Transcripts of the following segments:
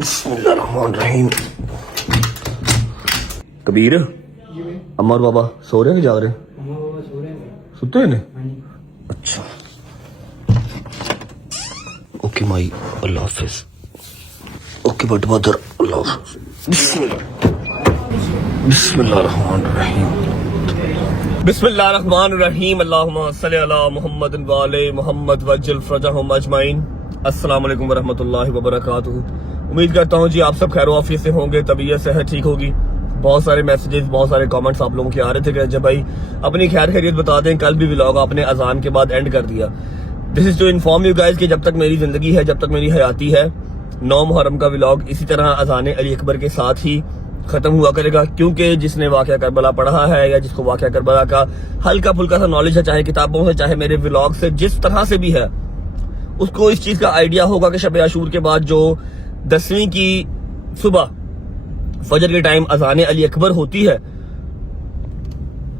बिस्मिल्लाहिर्रहमानिर्रहीम। कबीर, अम्मा और बाबा सो रहे हैं कि जाग रहे हैं? सुते हैं ने? अच्छा, ओके माई, अल्लाह हाफिज। ओके बट मदर, अल्लाह हाफिज। बिस्मिल्लाहिर्रहमानिर्रहीम। बिस्मिल्लाहिर्रहमानिर्रहीम। अल्लाहुम्मा सल्लि अला मुहम्मद व आले मुहम्मद वज्जल फरजहुम अजमाइन। अस्सलाम वालेकुम वरहमतुल्लाहि वबरकातुहू। उम्मीद करता हूँ जी आप सब खैर आफियत से होंगे, तबीयत सेहत ठीक होगी। बहुत सारे मैसेजेस, बहुत सारे कमेंट्स आप लोगों के आ रहे थे कि जब भाई अपनी खैर खैरियत बता दें। कल भी व्लॉग आपने अजान के बाद एंड कर दिया। This is to inform you guys कि जब तक मेरी जिंदगी है, जब तक मेरी हयाती है, 9 मुहर्रम का व्लॉग इसी तरह अजान अली अकबर के साथ ही खत्म हुआ करेगा। क्योंकि जिसने वाक़या करबला पढ़ा है या जिसको वाक़या करबला का हल्का फुल्का सा नॉलेज है, चाहे किताबों से चाहे मेरे व्लॉग से, जिस तरह से भी है, उसको इस चीज का आइडिया होगा कि शब आशूर के बाद जो 10वीं की सुबह फजर के टाइम अजान अली अकबर होती है,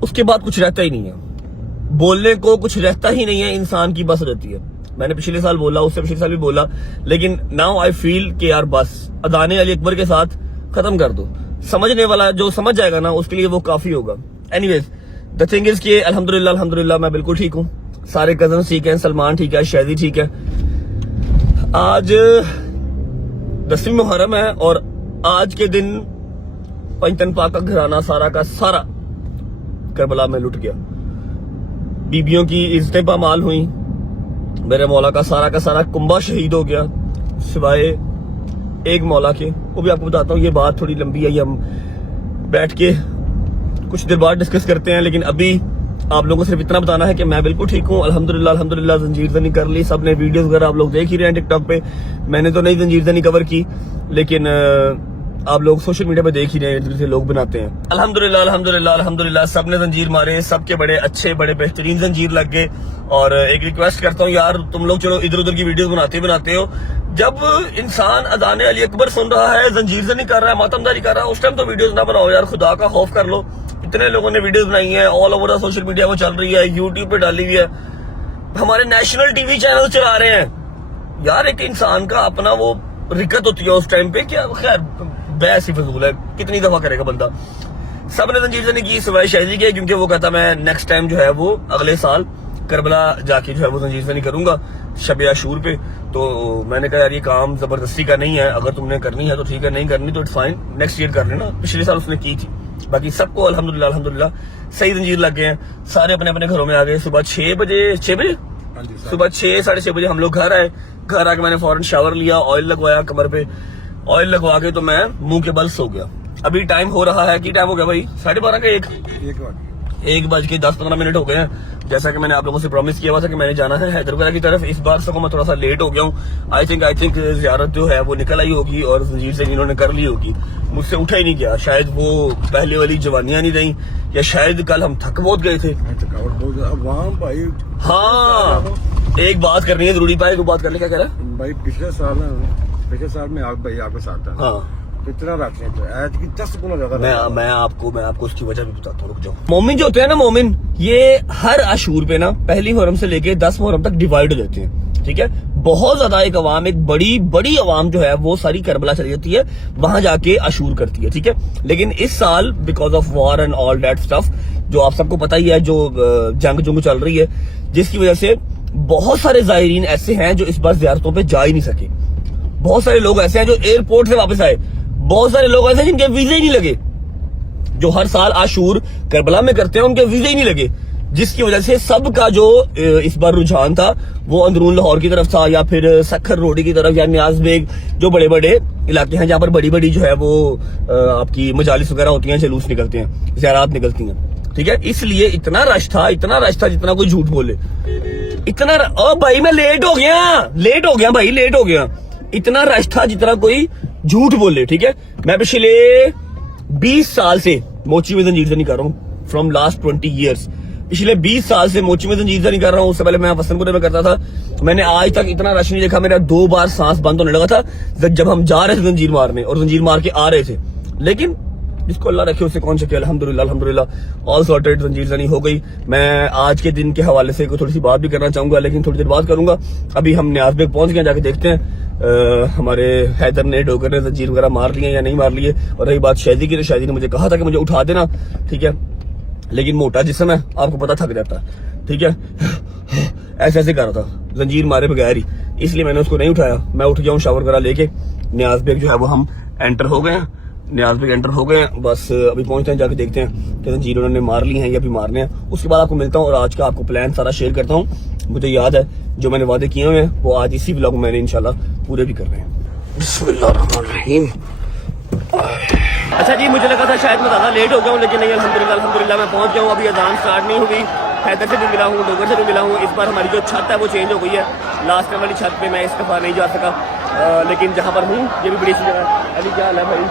उसके बाद कुछ रहता ही नहीं है, बोलने को कुछ रहता ही नहीं है, इंसान की बस रहती है। मैंने पिछले साल बोला, उससे पिछले साल भी बोला, लेकिन नाउ आई फील कि यार बस अजान अली अकबर के साथ खत्म कर दो। समझने वाला जो समझ जाएगा ना, उसके लिए वो काफी होगा। एनीवेज, द थिंग इज कि अल्हम्दुलिल्लाह मैं बिल्कुल ठीक हूँ। सारे कजन ठीक है, सलमान ठीक है, शहदी ठीक है। आज 10वीं मुहर्रम है और आज के दिन पंचतन पाक का घराना सारा का सारा करबला में लुट गया। बीबियों की इज्जतें पामाल हुई, मेरे मौला का सारा कुंबा शहीद हो गया, सिवाय एक मौला के। वो भी आपको बताता हूँ, ये बात थोड़ी लंबी है, ये हम बैठ के कुछ देर बाद डिस्कस करते हैं। लेकिन अभी आप लोगों को सिर्फ इतना बताना है कि मैं बिल्कुल ठीक हूँ, अल्हम्दुलिल्लाह। जंजीर ज़नी कर ली, सबने वीडियोस वगैरह आप लोग देख ही रहे हैं टिकटॉक पे। मैंने तो नहीं जंजीर ज़नी कवर की, लेकिन आप लोग सोशल मीडिया पे देख ही रहे हैं, जिसे लोग बनाते हैं। अल्हम्दुलिल्लाह सबने जंजीर मारे, सबके बड़े अच्छे बड़े बेहतरीन जंजीर लग गए। और एक रिक्वेस्ट करता हूँ यार, तुम लोग चलो इधर उधर की वीडियोस बनाते हो, जब इंसान अजान अली अकबर सुन रहा है, जंजीर ज़नी कर रहा है, मातमदारी कर रहा है, उस टाइम तो वीडियोस ना बनाओ यार, खुदा का खौफ कर लो। इतने लोगों ने वीडियोस बनाई है, ऑल ओवर सोशल मीडिया वो चल रही है, यूट्यूब पे डाली हुई है, हमारे नेशनल टीवी चैनल चला रहे हैं यार। एक इंसान का अपना वो रिकत होती है उस टाइम पे, क्या खैर बहस ही फजूल है, कितनी दफा करेगा बंदा। सबने जंजीर ज़नी की सिवाय शहजी के, क्योंकि वो कहता मैं नेक्स्ट टाइम जो है वो अगले साल करबला जाके जो है वो जंजीर ज़नी करूंगा शब आशूर पे। तो मैंने कहा यार ये काम जबरदस्ती का नहीं है, अगर तुमने करनी है तो ठीक है, नहीं करनी तो इट्स फाइन, नेक्स्ट ईयर कर लेना। पिछले साल उसने की थी। बाकी सबको अल्हम्दुलिल्लाह सही जंजीर लग गए हैं, सारे अपने अपने घरों में आ गए। सुबह 6 बजे सुबह 6 साढ़े 6 बजे हम लोग घर आए। घर आके मैंने फौरन शावर लिया, ऑयल लगवाया कमर पे, ऑयल लगवा के तो मैं मुंह के बल सो गया। अभी टाइम हो रहा है, कि टाइम हो गया भाई 12:30 का 1:10-15 हो गए हैं। जैसा कि मैंने आप लोगों से प्रॉमिस किया हुआ था कि मैंने जाना है हैदराबाद की तरफ। इस बार से मैं थोड़ा सा लेट हो गया हूँ। आई थिंक ज़ियारत जो है वो निकल आई होगी और जंजीर से इन्होंने कर ली होगी, मुझसे उठा ही नहीं गया। शायद वो पहले वाली जवानियां नहीं रही, या शायद कल हम थक बहुत गए थे। हाँ, एक बात करनी है जरूरी पाए, वो बात करने क्या कह रहा है भाई। पिछले साल में आप भाई आपके साथ था। हाँ, कितना रखते हैं, तो आज की 10 गुना ज्यादा। मैं आपको उसकी वजह भी बताता हूँ, रुक जाओ। मोमिन जो होते हैं ना, मोमिन ये हर आशूर पे ना पहली मुहर्रम से लेके 10 मुहर्रम तक डिवाइड हो जाते हैं, ठीक है। बहुत ज्यादा एक अवाम, एक बड़ी अवाम जो है वो सारी करबला चली जाती है, वहां जाके आशूर करती है, ठीक है। लेकिन इस साल because of war and all that stuff, जो आप सबको पता ही है, जो जंग चल रही है, जिसकी वजह से बहुत सारे ज़ायरीन ऐसे हैं जो इस बार ज़ियारतों पे जा ही नहीं सके। बहुत सारे लोग ऐसे हैं जो एयरपोर्ट से वापस आए, बहुत सारे लोग ऐसे हैं जिनके वीजे ही नहीं लगे, जो हर साल आशूर करबला में करते हैं, उनके वीजे ही नहीं लगे, जिसकी वजह से सबका जो इस बार रुझान था वो अंदरून लाहौर की तरफ था, या फिर सखर रोडी की तरफ, या न्याज बेग, जो बड़े बड़े इलाके हैं जहाँ पर बड़ी जो है वो आपकी मजालिस वगैरह होती हैं, जुलूस निकलते हैं, ज़ियारत निकलती हैं, ठीक है। इसलिए इतना रश था जितना कोई झूठ बोले। इतना ओ भाई मैं लेट हो गया। इतना रश था जितना कोई झूठ बोले, ठीक है। मैं पिछले 20 साल से मोची में जंजीर ज़नी कर रहा हूँ, फ्रॉम लास्ट 20 ईयर्स। पिछले 20 साल से मोची में जंजीर ज़नी कर रहा हूँ। उससे पहले मैं वसंतपुर में करता था। मैंने आज तक इतना रश नहीं देखा। मेरा 2 बार सांस बंद होने लगा था जब हम जा रहे थे जंजीर मारने, और जंजीर मार के आ रहे थे। लेकिन जिसको अल्लाह रखे उससे कौन सके। अल्हम्दुलिल्लाह ऑल सॉर्टेड, जंजीर ज़नी हो गई। मैं आज के दिन के हवाले से थोड़ी सी बात भी करना चाहूंगा, लेकिन थोड़ी देर बात करूंगा। अभी हम न्याज बेग पहुंच गए, जाके देखते हैं ہمارے حیدر نے ڈوگر نے زنجیر وغیرہ مار لیے یا نہیں مار لیے. اور رہی بات شہزی کی، تو شہزی نے مجھے کہا تھا کہ مجھے اٹھا دینا، ٹھیک ہے، لیکن موٹا جسم ہے، آپ کو پتا تھک جاتا ہے، ٹھیک ہے. ایسے ایسے کر رہا تھا زنجیر مارے بغیر ہی، اس لیے میں نے اس کو نہیں اٹھایا. میں اٹھ گیا ہوں شاور وغیرہ لے کے. نیاز بیگ جو ہے وہ ہم انٹر ہو گئے ہیں، نیاز بیگ انٹر ہو گئے ہیں. بس ابھی پہنچتے ہیں، جا کے دیکھتے ہیں کہ زنجیر انہوں نے مار لی ہیں یا بھی مارنے ہیں. اس کے بعد آپ کو ملتا ہوں اور آج کا آپ کو پلان سارا شیئر کرتا ہوں. مجھے یاد ہے جو میں نے وعدے کیے ہوئے ہیں وہ آج اسی ولاگ میں نے انشاءاللہ پورے بھی کر رہے ہیں. بسم اللہ الرحمن الرحیم. اچھا جی، مجھے لگا تھا شاید میں زیادہ لیٹ ہو گیا ہوں، لیکن نہیں، الحمدللہ میں پہنچ گیا ہوں. ابھی اذان سٹارٹ نہیں ہوئی. حیدر سے بھی ملا ہوں، ڈوگر سے بھی ملا ہوں. اس بار ہماری جو چھت ہے وہ چینج ہو گئی ہے. لاسٹ ٹائم والی چھت پہ میں اس دفعہ نہیں جا سکا، لیکن جہاں پر ہوں یہ بھی بڑی سی جگہ ہے. علی کیا حال ہے بھائی؟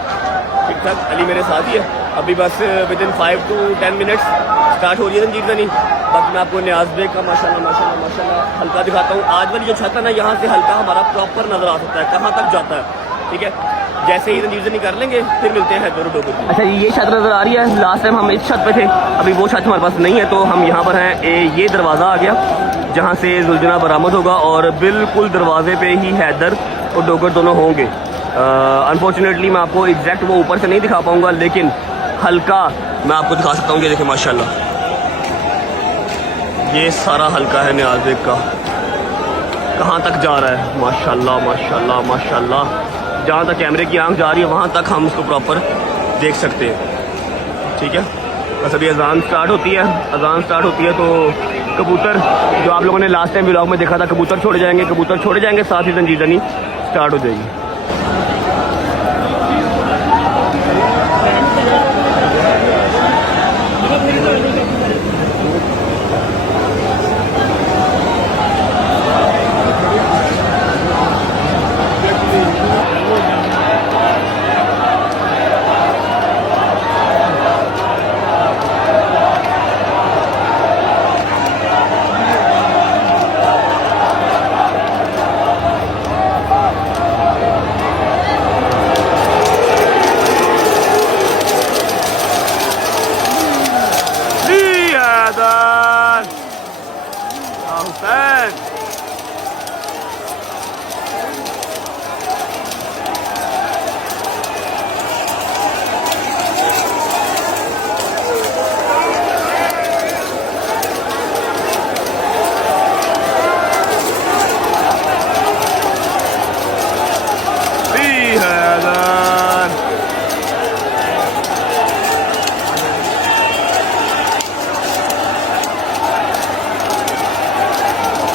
ٹھیک ٹھاک. علی میرے ساتھ ہی ہے. ابھی بس with in 5 to 10 minutes start ہو رہی ہے زنجیر زنی. باقی میں آپ کو نیاز بیگ کا ماشاءاللہ ہلکا دکھاتا ہوں. آج والی جو چھت ہے نا، یہاں سے ہلکا ہمارا پراپر نظر آ سکتا ہے کہاں تک جاتا ہے، ٹھیک ہے. جیسے ہی زنجیر زنی کر لیں گے پھر ملتے ہیں حیدر ڈوگر. اچھا جی، یہ چھت نظر آ رہی ہے. لاسٹ ٹائم ہم اس چھت پہ تھے، ابھی وہ چھت ہمارے پاس نہیں ہے، تو ہم یہاں پر ہیں. یہ دروازہ آ گیا جہاں سے زلجنا برآمد ہوگا، اور بالکل دروازے پہ ہی حیدر اور ڈوگر دونوں ہوں گے. انفارچونیٹلی میں آپ کو ایگزیکٹ وہ اوپر سے نہیں دکھا پاؤں گا، لیکن ہلکا میں آپ کو دکھا سکتا ہوں. یہ دیکھیں ماشاءاللہ، یہ سارا ہلکا ہے نیاز بیگ کا. کہاں تک جا رہا ہے، ماشاءاللہ ماشاءاللہ ماشاءاللہ. جہاں تک کیمرے کی آنکھ جا رہی ہے وہاں تک ہم اس کو پراپر دیکھ سکتے ہیں، ٹھیک ہے. بس ابھی اذان سٹارٹ ہوتی ہے تو کبوتر جو آپ لوگوں نے لاسٹ ٹائم ولاگ میں دیکھا تھا، کبوتر چھوڑے جائیں گے، ساتھ ہی زنجیر زنی سٹارٹ ہو جائے گی.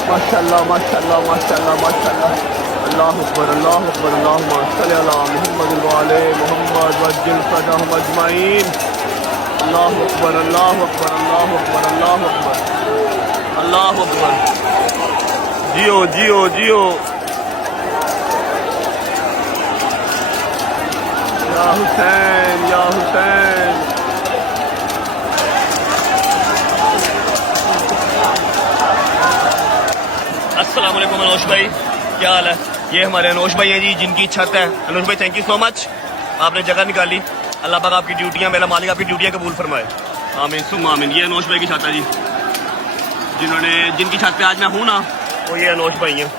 ماشاءاللہ. اللہ اکبر اللہم صل علی محمد وعلی محمد وعجل فرجہم اجمعین. اللہ اکبر اللہ اکبر اللہ اکبر اللہ اکبر اللہ اکبر. جیو یا حسین یا حسین. السلام علیکم انوش بھائی، کیا حال ہے؟ یہ ہمارے انوش بھائی ہیں جی، جن کی چھت ہے. انوش بھائی تھینک یو سو مچ، آپ نے جگہ نکالی. اللہ پاک آپ کی ڈیوٹیاں، میرا مالک آپ کی ڈیوٹیاں قبول فرمائے. آمین ثم آمین. یہ انوش بھائی کی چھت ہے جی، جن کی چھت پہ آج میں ہوں نا، وہ یہ انوش بھائی ہیں،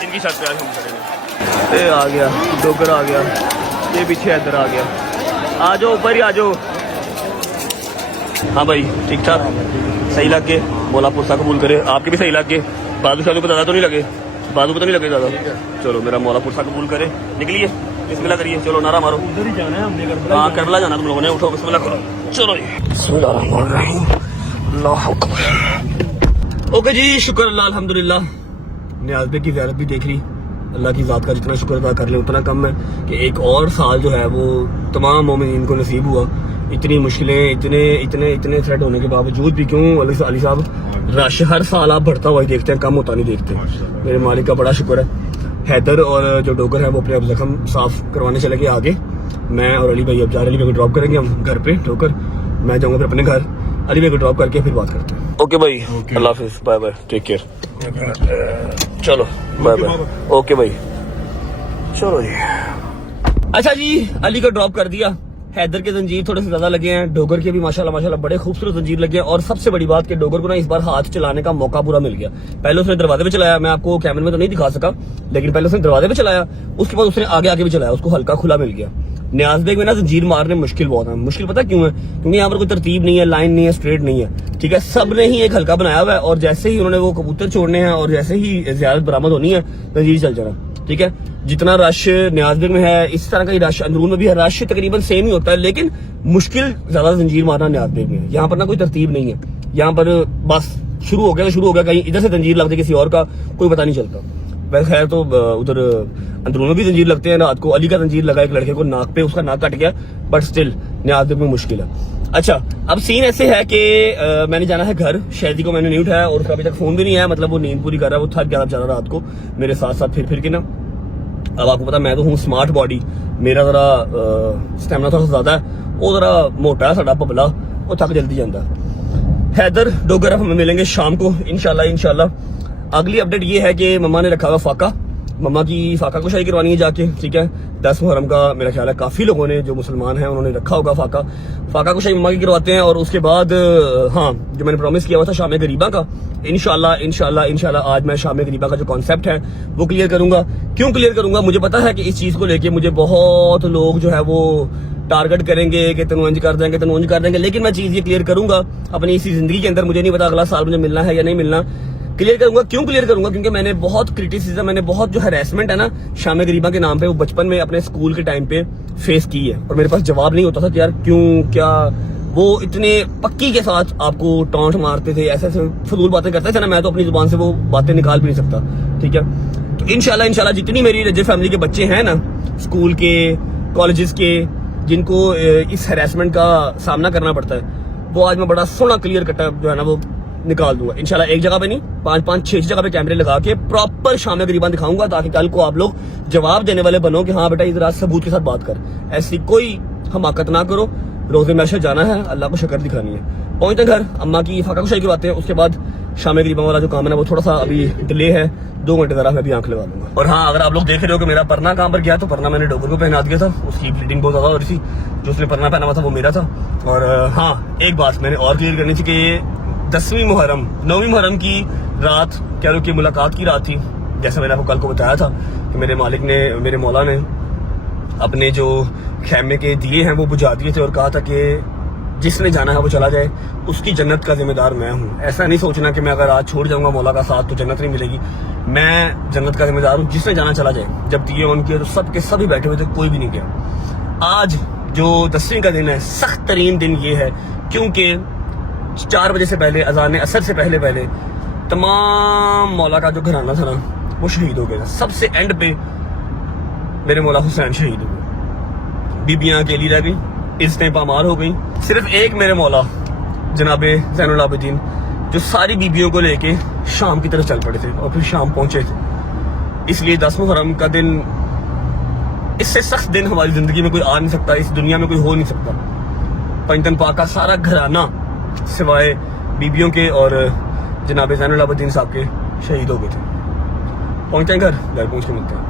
جن کی چھت پہ آج ہم کھڑے ہیں. یہ آ گیا ڈوگر، آ گیا یہ پیچھے ادھر آ گیا. آ جاؤ اوپر ہی آ جاؤ. ہاں بھائی ٹھیک ٹھاک، صحیح لگ کے مولا پرسا قبول کرے. آپ کے بھی صحیح لگ کے، بازو شادو پہ زیادہ تو نہیں لگے، بازو پہ تو نہیں لگے زیادہ. چلو میرا مولا پرسا قبول کرے. نکلیے بسم اللہ کریے. چلو نعرہ مارو. ادھر ہی جانا ہے ہم نے، ہاں کربلا جانا تم لوگوں نے. اٹھو بسم اللہ کرو. چلو جی بسم اللہ الرحمن الرحیم. اللہ اکبر. اوکے جی، شکر اللہ الحمدللہ. نیاز بیگ کی زیارت بھی دیکھ لی. اللہ کی ذات کا جتنا شکر ادا کر لیں اتنا کم ہے کہ ایک اور سال جو ہے وہ تمام مومنین کو نصیب ہوا. اتنی مشکلیں، اتنے تھریٹ ہونے کے باوجود بھی، کیوں علی صاحب، رش ہر سال آپ بڑھتا ہوا ہی دیکھتے ہیں، کم ہوتا نہیں دیکھتے. میرے مالک کا بڑا شکر ہے. حیدر اور جو ڈوگر ہے وہ اپنے اب زخم صاف کروانے چلے گئے آگے. میں اور علی بھائی اب جا رہے، علی بھائی کو ڈراپ کریں گے ہم گھر پہ ڈوگر. میں جاؤں گا پھر اپنے گھر، علی بھائی کو ڈراپ کر کے پھر بات کرتے ہیں. اوکے بھائی، اللہ حافظ، بائے بائے، ٹیک کیئر. چلو بائے بائے. اوکے بھائی چلو جی. اچھا جی، علی کو ڈراپ کر دیا. हैदर के जंजीर थोड़े से ज्यादा लगे हैं, डोगर के भी माशाल्लाह बड़े खूबसूरत जंजीर लगे हैं। और सबसे बड़ी बात कि डोगर को ना इस बार हाथ चलाने का मौका पूरा मिल गया। पहले उसने दरवाजे पे चलाया, मैं आपको कैमरे में तो नहीं दिखा सका, लेकिन पहले उसने दरवाजे पे चलाया, उसके बाद उसने आगे आगे भी चलाया, उसको हल्का खुला मिल गया। न्याज बेग में ना जंजीर मारने मुश्किल बहुत है। मुश्किल पता क्यों है? क्योंकि यहाँ पर कोई तरतीब नहीं है, लाइन नहीं है, स्ट्रेट नहीं है, ठीक है। सब ने ही एक हल्का बनाया हुआ है और जैसे ही उन्होंने वो कबूतर छोड़ने हैं और जैसे ही ज़ियारत बरामद होनी है, जंजीर चल जाना, ठीक है। जितना रश न्याज बेग में है इस तरह का ही रश अंदरून में भी है। रश तकरीबन सेम ही होता है, लेकिन मुश्किल ज्यादा जंजीर मारना न्याज बेग में है। यहाँ पर ना कोई तरतीब नहीं है, यहाँ पर बस शुरू हो गया तो शुरू हो गया, कहीं इधर से जंजीर लगती किसी और का कोई पता नहीं चलता। वैसे खैर तो उधर अंदरून में भी जंजीर लगते हैं। रात को अली का जंजीर लगा एक लड़के को नाक पे, उसका नाक कट गया, बट स्टिल न्याज बेग में मुश्किल है। अच्छा, अब सीन ऐसे है कि मैंने जाना है घर। शहदी को मैंने नहीं उठाया और उसका अभी तक फोन भी नहीं आया, मतलब वो नींद पूरी कर रहा है, वो थक गया बेचारा रात को मेरे साथ साथ फिर के ना। अब आपको पता मैं तो हूँ स्मार्ट बॉडी, मेरा जरा स्टेमिना थोड़ा ज्यादा है, वो जरा मोटा है साडा पबला, वो थक जल्दी जाता है। हैदर डोगर अब हमें मिलेंगे शाम को इंशाल्लाह। अगली अपडेट ये है कि मम्मा ने रखा हुआ फाका, मम्मा की फाका कुशाई करवानी है जाके, ठीक है। 10 मुहर्रम का मेरा ख्याल है काफी लोगों ने जो मुसलमान हैं उन्होंने रखा होगा फाका कुशाई मम्मा की करवाते हैं। और उसके बाद हाँ, जो मैंने प्रॉमिस किया हुआ था शाम गरीबा का, इंशाल्लाह आज मैं शाम गरीबा का जो कॉन्सेप्ट है वो क्लियर करूंगा। क्यों क्लियर करूंगा? मुझे पता है कि इस चीज को लेके मुझे बहुत लोग जो है वो टारगेट करेंगे कि तनुंज कर देंगे, लेकिन मैं चीज ये क्लियर करूंगा अपनी इसी जिंदगी के अंदर। मुझे नहीं पता अगला साल मुझे मिलना है या नहीं मिलना, क्लियर करूंगा। क्यों क्लियर करूंगा? क्योंकि मैंने बहुत क्रिटिसिज्म, मैंने बहुत जो हैरेसमेंट है ना शाम गरीबा के नाम पे, वो बचपन में अपने स्कूल के टाइम पे फेस की है और मेरे पास जवाब नहीं होता था कि यार क्यों, क्या। वो इतने पक्की के साथ आपको टॉन्ट मारते थे, ऐसे फजूल बातें करते थे ना, मैं तो अपनी जुबान से वो बातें निकाल भी नहीं सकता, ठीक है। तो इंशाल्लाह जितनी मेरी रजब फैमिली के बच्चे हैं ना, स्कूल के, कॉलेजेस के, जिनको इस हैरेसमेंट का सामना करना पड़ता है, वो आज मैं बड़ा सोना क्लियर कटा जो है ना वो निकाल दूंगा इंशाल्लाह। एक जगह पे नहीं, 5-6 जगह पे कैमरे लगा के प्रॉपर शाम गरीबान दिखाऊंगा, ताकि कल को आप लोग जवाब देने वाले बनो कि हाँ बेटा इधर आज सबूत के साथ बात कर, ऐसी कोई हमाकत ना करो। रोजे मैशर जाना है, अल्लाह को शक्र दिखानी है। पहुंचते घर, अम्मा की फाका कुशाई करवाते हैं, उसके बाद शाम गरीबा वाला जो काम है ना वो थोड़ा सा अभी डिले है, 2 घंटे जरा मैं भी आंख लगा दूंगा। और हाँ, अगर आप लोग देख रहे हो कि मेरा परना कहाँ पर गया, तो परना मैंने डोगर को पहना दिया था, उसकी ब्लीडिंग बहुत ज्यादा हो रही थी, जो उसने परना पहना हुआ था वो मेरा था। और हाँ, एक बात मैंने और क्लियर करनी थी कि 9वीं मुहर्रम की रात कैरो की मुलाकात की रात थी। जैसा मैंने आपको कल को बताया था कि मेरे मालिक ने, मेरे मौला ने अपने जो खैमे के दिए हैं वो बुझा दिए थे और कहा था कि जिसने जाना है वो चला जाए, उसकी जन्नत का जिम्मेदार मैं हूँ। ऐसा नहीं सोचना कि मैं अगर आज छोड़ जाऊंगा मौला का साथ तो जन्नत नहीं मिलेगी। मैं जन्नत का जिम्मेदार हूँ, जिसने जाना चला जाए। जब दिए ऑन किए तो सब के सभी बैठे हुए थे, कोई भी नहीं गया। आज जो 10वीं का दिन है, सख्त तरीन दिन ये है क्योंकि 4 बजे से पहले, अजान असर से पहले तमाम मौला का जो घराना था ना वो शहीद हो गया था। सबसे एंड पे मेरे मौला हुसैन शहीद हो गए, बीबियां अकेली रह गई, इज्जतें पामार हो गई। सिर्फ एक मेरे मौला जनाबे ज़ैनुल आबिदीन जो सारी बीबियों को लेके शाम की तरफ चल पड़े थे और फिर शाम पहुंचे थे। इसलिए 10 मुहर्रम का दिन, इससे सख्त दिन हमारी जिंदगी में कोई आ नहीं सकता, इस दुनिया में कोई हो नहीं सकता। पंजतन पाक का सारा घराना सिवाय बीबियों के और जनाबे ज़ैनुल आबिदीन साहब के शहीद हो गए थे। पहुंचते हैं घर पहुंच के मिलते हैं।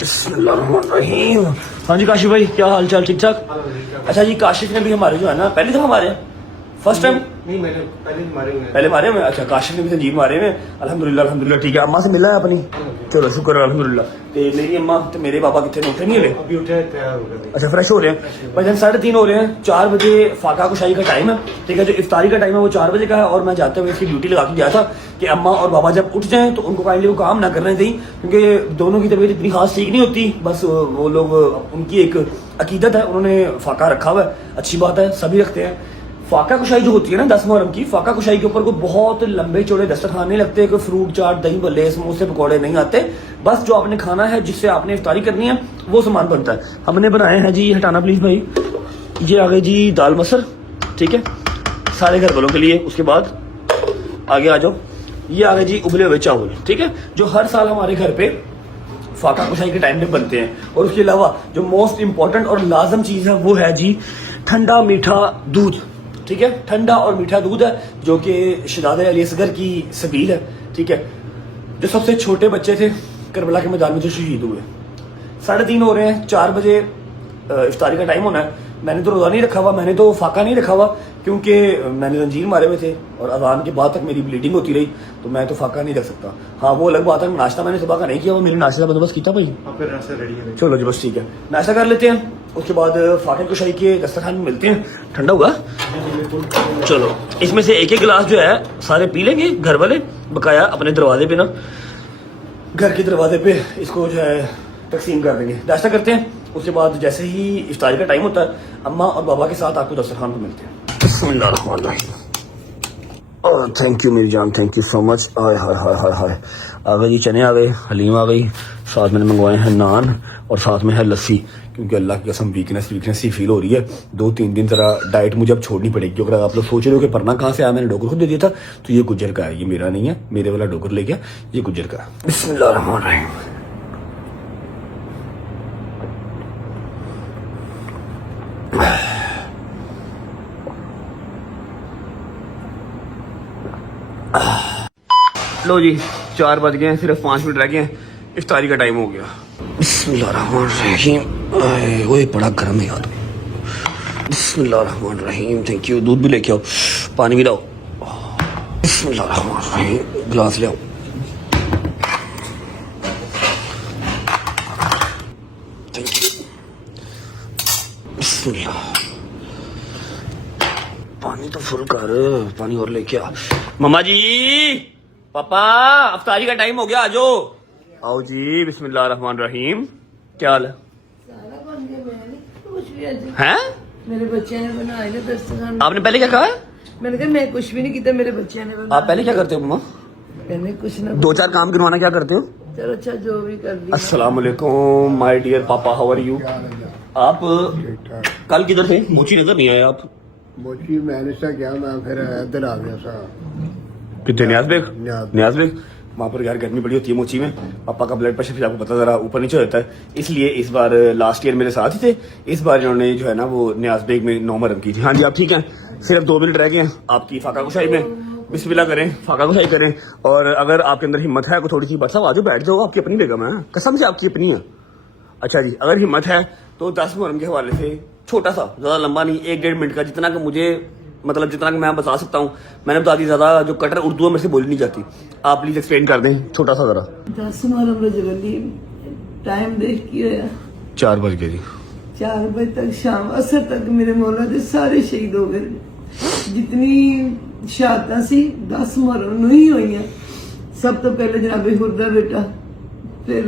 बिस्मिल्लाहिर्रहमानिर्रहीम। हाँ जी काशिफ भाई, क्या हाल चाल? ठीक ठाक। अच्छा जी, काशिफ ने भी हमारे जो है ना पहले तो हमारे फर्स्ट टाइम नहीं, मैंने पहले मारे में। अच्छा, काशिफ ने भी संजीव मारे में। अल्हम्दुलिल्लाह ठीक है। अम्मा से मिला है अपनी? चलो शुक्र है अल्हम्दुलिल्लाह। ते मेरी अम्मा ते मेरे पापा कितने उठे नहीं अभी उठे, तैयार हो गए। अच्छा, फ्रेश हो रहे हैं। भाईजान 3:30 हो रहे हैं, 4 बजे फाका कुशाई का टाइम है, ठीक है। जो इफ्तारी का टाइम है वो 4 बजे का है और मैं जाते हुए इसकी ड्यूटी लगा के गया था कि अम्मा और बाबा जब उठ जाएं तो उनको काइंडली वो काम ना करने दें, क्योंकि दोनों की तबीयत इतनी खास ठीक नहीं होती। बस वो लोग, उनकी एक अकीदत है, उन्होंने फाका रखा हुआ है, अच्छी बात है, सभी रखते हैं। फाका कुशाई जो होती है ना 10 मुहर्रम की, फाका कुशाई के ऊपर कोई बहुत लंबे चौड़े दस्तरखान नहीं लगते, कोई फ्रूट चाट, दही भल्ले, समोसे, पकौड़े नहीं आते। बस जो आपने खाना है, जिससे आपने इफ्तारी करनी है, वो सामान बनता है। हमने बनाए हैं जी, हटाना प्लीज भाई, ये आ गए जी दाल मसर, ठीक है, सारे घर वालों के लिए। उसके बाद आगे आ जाओ, ये आ गए जी उबले हुए चावल, ठीक है, जो हर साल हमारे घर पे फाका कुशाई के टाइम पे बनते हैं। और उसके अलावा जो मोस्ट इंपॉर्टेंट और लाजम चीज है वो है जी ठंडा मीठा दूध, ठीक है। ठंडा और मीठा दूध है जो कि शहजादे अली असगर की सबील है, ठीक है। जो सबसे छोटे बच्चे थे करबला के मैदान में जो शहीद हुए, 3:30 हो रहे हैं, 4 बजे इफ्तारी का टाइम होना है। मैंने तो रोज़ा नहीं रखा हुआ, मैंने तो फाका नहीं रखा हुआ क्योंकि मैंने जंजीर मारे हुए थे और अजान के बाद तक मेरी ब्लीडिंग होती रही, तो मैं तो फाका नहीं रख सकता। हाँ वो अलग बात है, नाश्ता मैंने सुबह का नहीं किया, वो मेरे नाश्ते का बंदोबस्त किया भाई। फिर नाश्ता रेडी है। चलो जी बस ठीक है, नाश्ता कर लेते हैं, उसके बाद फाके कुशाई के दस्तरखान में मिलते हैं। ठंडा हुआ चलो, इसमें से एक गिलास जो है सारे पी लेंगे घर वाले, बकाया अपने दरवाजे पे ना, घर के दरवाजे पे इसको जो है तकसीम कर देंगे। नाश्ता करते हैं, उसके बाद जैसे ही इफ्तारी का टाइम होता है अम्मा और बाबा के साथ आपको दस्तरखान पे मिलते हैं। थैंक यू मेरी जान, थैंक यू सो मच। हाय हाय हाय हाय हाय, आ गए जी चने, आ गए हलीम, आ गई, साथ मैंने मंगवाए हैं नान और साथ में है लस्सी, क्योंकि अल्लाह की कसम वीकनेस ही फील हो रही है। 2-3 दिन जरा डाइट मुझे अब छोड़नी पड़ेगी। अगर आप लोग सोच रहे हो कि पढ़ना कहाँ से आया, मैंने डोगर को दे दिया था, तो ये गुज्जर का है, ये मेरा नहीं है, मेरे वाला डोगर ले गया, ये गुज्जर का है। बिस्मिल्लाहिर्रहमानिर्रहीम। लो जी 4 बज गए हैं, सिर्फ 5 मिनट रह गए हैं, इफ्तारी का टाइम हो गया। बिस्मिल्लाहिर्रहमानिर्रहीम। ओए बड़ा गर्म है यार। बिस्मिल्लाहिर्रहमानिर्रहीम। थैंक यू, दूध भी लेके आओ, पानी भी लाओ। बिस्मिल्लाहिर्रहमानिर्रहीम, गिलास ले आओ। Thank you. बिस्मिल्लाह, पानी तो फुल कर, पानी और लेके आ। मम्मा जी, पापा, इफ्तारी का टाइम हो गया, आ जाओ। आओ जी, बिस्मिल्लाहिर्रहमानिर्रहीम। क्या हाल है? सारा बन गया, मैंने कुछ भी आज हैं? मेरे बच्चे ने बनाए ना दस्तरखान। आपने पहले क्या कहा है? मैंने कहा मैं कुछ भी नहीं किया, मेरे बच्चे ने बनाया। आप पहले क्या करते हो मम्मा? मैंने कुछ ना 2-4 काम करवाना क्या करते हो? चलो अच्छा जो भी कर दिया। अस्सलाम वालेकुम माय डियर पापा, हाउ आर यू? आप कल किधर थे? मोची नजर नहीं आए आप। मोची मैंने सा क्या, मैं फिर इधर आ गया सा। कितने न्याज बेग? न्याज। न्याज बेग वहाँ पर यार गर्मी बड़ी होती है मोची में, पापा का ब्लड प्रेशर फिर आपको पता जरा ऊपर नीचे होता है, इसलिए इस बार लास्ट ईयर मेरे साथ ही थे, इस बार इन्होंने जो है ना वो न्याज बेग में 9 मरम की थी। हाँ जी आप ठीक हैं, सिर्फ 2 मिनट रह गए हैं आपकी फाका कुशाई में। बिस्मिल्लाह करें, फाका कुशाई करें, और अगर आपके अंदर हिम्मत है, थोड़ी सी बट साहब आजो बैठ जाओ, आपकी अपनी बेगम है, कसम से आपकी अपनी है। अच्छा जी, अगर हिम्मत है तो 10 मुहर्रम के हवाले से छोटा सा, ज्यादा लंबा नहीं, 1-1.5 मिनट का, जितना कि मुझे मतलब जितना कि मैं बता सकता हूँ मैंने बता दी, ज्यादा जो कटर उर्दू में से बोली नहीं जाती, आप प्लीज एक्सप्लेन कर दें छोटा सा जरा। 10 मुहर्रम रजबी टाइम देख के 4 बज गए जी। 4 बजे तक शाम असर तक मेरे मौला दे सारे शहीद हो गए। जितनी शहादतां सी 10 मुहर्रम ਨੂੰ ही हुई। सब तो पहले जनाबे हुरदा बेटा, फिर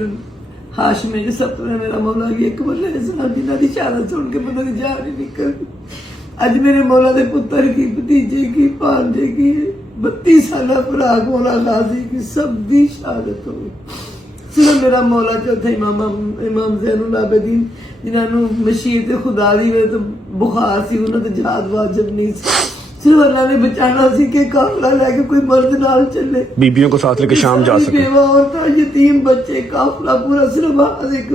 हाशमे जो सब तो मेरा मौला भी एक बल्ले जिन्हों की शहादत सुन के पता नहीं जा नहीं निकल। अज मेरे मौला दे पुत्र की, भतीजे की, भांजे की, 32 साल भरा मौला गाजी की सब दी शहादत हो गई। सिर्फ मेरा मौला चौथा इमाम ज़ैनुल आबिदीन जिन्होंने मशीर खुदा दी वे तो बुखार सी, उन्होंने तो जहाज वाजिब नहीं सी, सिर्फ अल्लाह ने बचाना सी कि काफिला लेके कोई मर्द नाल चले, बीबियों को साथ लेके शाम जा सके। बेवा औरतां, यतीम बच्चे, काफिला पूरा सिर्फ आज एक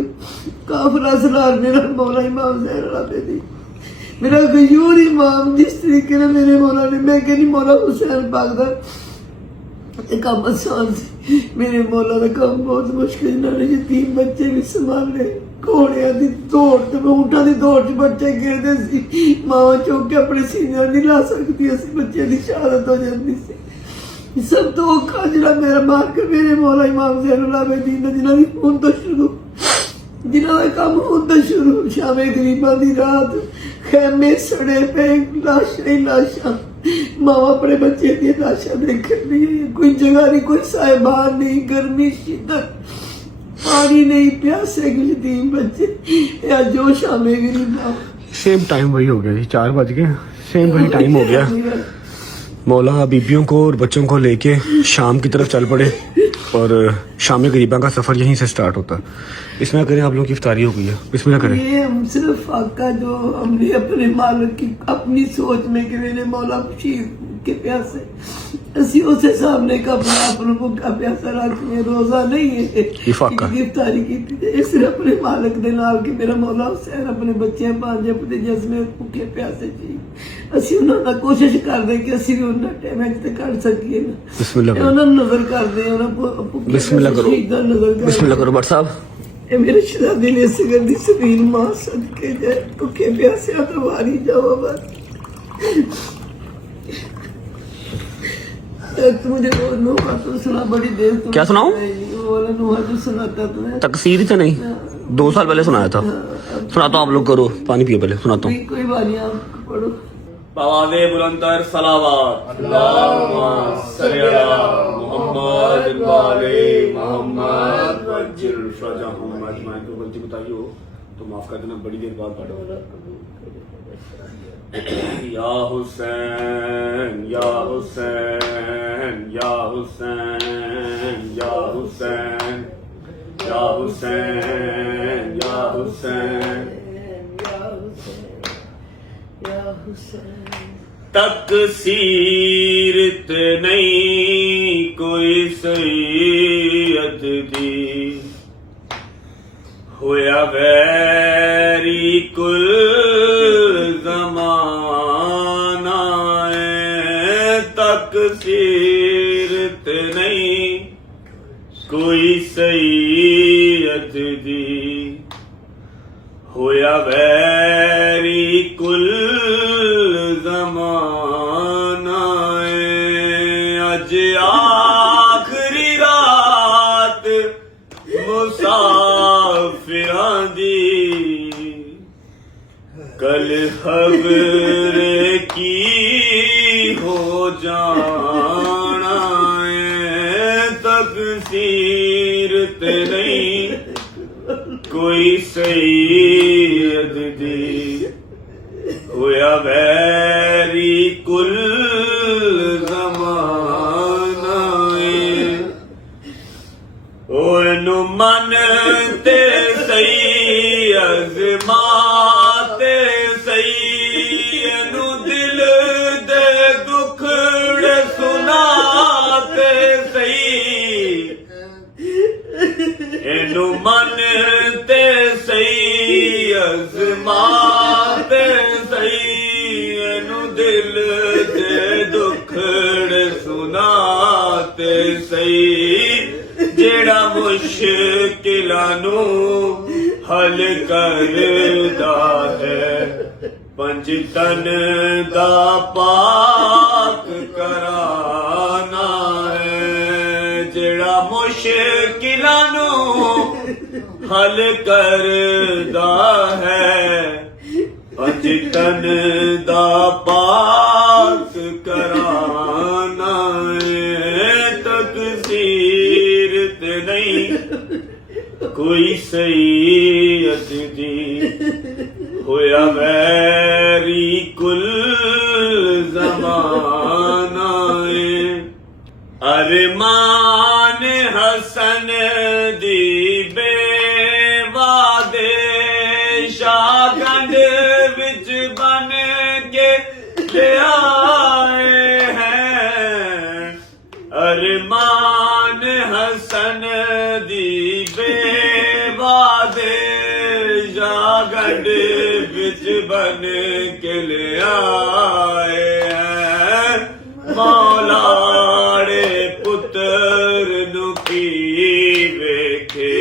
काफिला सलार मेरा मौला इमाम ज़ैनुल आबिदीन, मेरा गयूर इमाम। जिस तरीके ने मेरे मौला ने, मैं कहनी मौला हुसैन पाक दा काम आसान सी, मेरे मौला का काम बहुत मुश्किल। इन्होंने यतीम बच्चे भी संभाले, घोड़िया की दौड़ ते ऊंटा की दौड़ च बच्चे गिरते सी, मां चुक के अपने सीने नहीं ला सकती, बच्चे की शहादत हो जाती सी। सब तो औखा जिला मेरा मार के मेरे मौला इमाम ज़ैनुल आबिदीन जिन्हों की हुण तो शुरू, जिन्हों का काम हुण तो शुरू, शामे गरीबां दी रात, खेमे सड़े पे, लाशां ही लाशां, माँ अपने बच्चे की लाशां देख रही है, कोई जगह नहीं, कोई साहिबान नहीं, गर्मी शिद्दत, पानी नहीं, प्यासे के यतीम बच्चे, या जो शामे गरीबा। सेम टाइम वही हो गया जी, 4 बज गए, सेम वही टाइम हो गया। मौला बीबियों को और बच्चों को लेके शाम की तरफ चल पड़े, और शाम गरीबा का सफर यहीं से स्टार्ट होता है। इसमें करें, आप लोगों की इफ्तारी हो गई है, बिस्मिल्लाह करें। ये हम सिर्फ फाका जो हमने अपने मालिक की अपनी सोच में कि मेरे मौला शीर के प्यासे असी उस सामने का अपने आप भूखा प्यासा रखने, रोजा नहीं है इफ्तारी की सिर्फ अपने मालिक दे नाल कि मेरा मौला हुसैन अपने बच्चे भांजे भतीजे में भूखे प्यासे जी, ਅਸੀਂ ਉਹਨਾਂ ਦਾ ਕੋਸ਼ਿਸ਼ ਕਰਦੇ ਕਿ ਅਸੀਂ ਵੀ ਉਹਨਾਂ ਟਾਈਮ ਤੇ ਕਰ ਸਕੀਏ ਨਾ। ਬਿਸਮਿਲ੍ਲਾ ਕਰੋ, ਉਹਨਾਂ ਨੂੰ ਨਜ਼ਰ ਕਰਦੇ, ਉਹਨਾਂ ਕੋ ਬਿਸਮਿਲ੍ਲਾ ਕਰੋ, ਨਜ਼ਰ ਬਿਸਮਿਲ੍ਲਾ ਕਰੋ। ਬਟ ਸਾਹਿਬ ਇਹ ਮੇਰੇ ਸ਼ਹਿਜ਼ਾਦੇ ਨੇ ਸਿਗਰ ਦੀ ਸਬੀਲ ਮਾਂ ਸਦਕੇ ਜਾਏ ਭੁੱਖੇ ਪਿਆਸਿਆਂ ਤੋਂ ਵਾਰੀ ਜਾਵਾ ਬਸ तू मुझे वो नोहा तो सुना बड़ी देर तो क्या सुनाऊं? वो वाला नोहा जो सुनाता तुम्हें तकसीर ही तो नहीं, 2 साल पहले सुनाया था। सुनाता हूँ, आप लोग करो, पानी पियो पहले, सुनाता हूँ। कोई बात नहीं, आप पढ़ो। आवाज़े बुलंदतर सलावत अल्लाहुम्मा सल्ली अला मुहम्मद वाले मुहम्मद वज्जिल फरजहुम अजमाइन। को गलती बताई हो तो माफ कर देना, बड़ी देर बाद पढ़ो। या हुसैन या हुसैन या हुसैन या हुसैन या हुसैन या हुसैन या हुसैन। तकसीरत नहीं कोई सैयद दी, होया वैरी कुल ज़माना है। तकसीरत नहीं कोई सैयद दी, होया वैरी कुल ज़माना है। अज आखरी रात मुसाफिरां दी, कल खबर की हो जाना है। तकसीरत नहीं कोई सैयद दी, होया वैरी कुल ज़माना है। ओनू मन ते सही अज़माते सही, एनू दिल दे दुखड़े सुनाते सही। एनू मन ते सही अज़माते सही, एनू दिल दे दुखड़े सुनाते सही। जेड़ा मुश्किलां नू हल करदा है, पंज तन दा पाक कराना है। जेड़ा मुश्किलां नू हल करदा है, पंज तन दा पाक कराना है। तकसीरत नहीं कोई सैयद दी, होया वैरी कुल ज़माना है। अरमान हसन दी बेवादे शागंड विच बन के ले आए हैं। अरमान हसन दी बेवादे शागंड विच बन के ले आए हैं। मौलाड़े पुत्र नु की वेखे,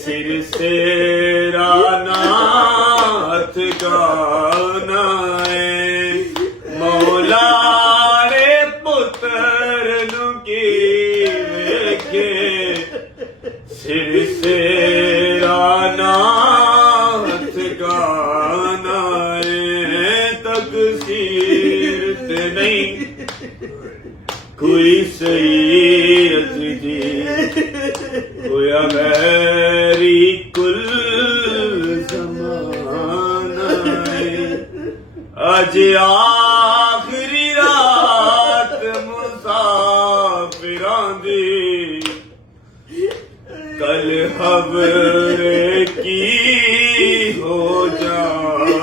सिर सेरा नाथ गाना है। मौलाड़े पुत्र नु की वेखे, सिर सेरा नाथ गाना है। तकसीरत नहीं कोई सैयद दी, होया वैरी कुल ज़माना है। अज आखरी रात मुसाफिरां दी, कल खबर की हो जाए।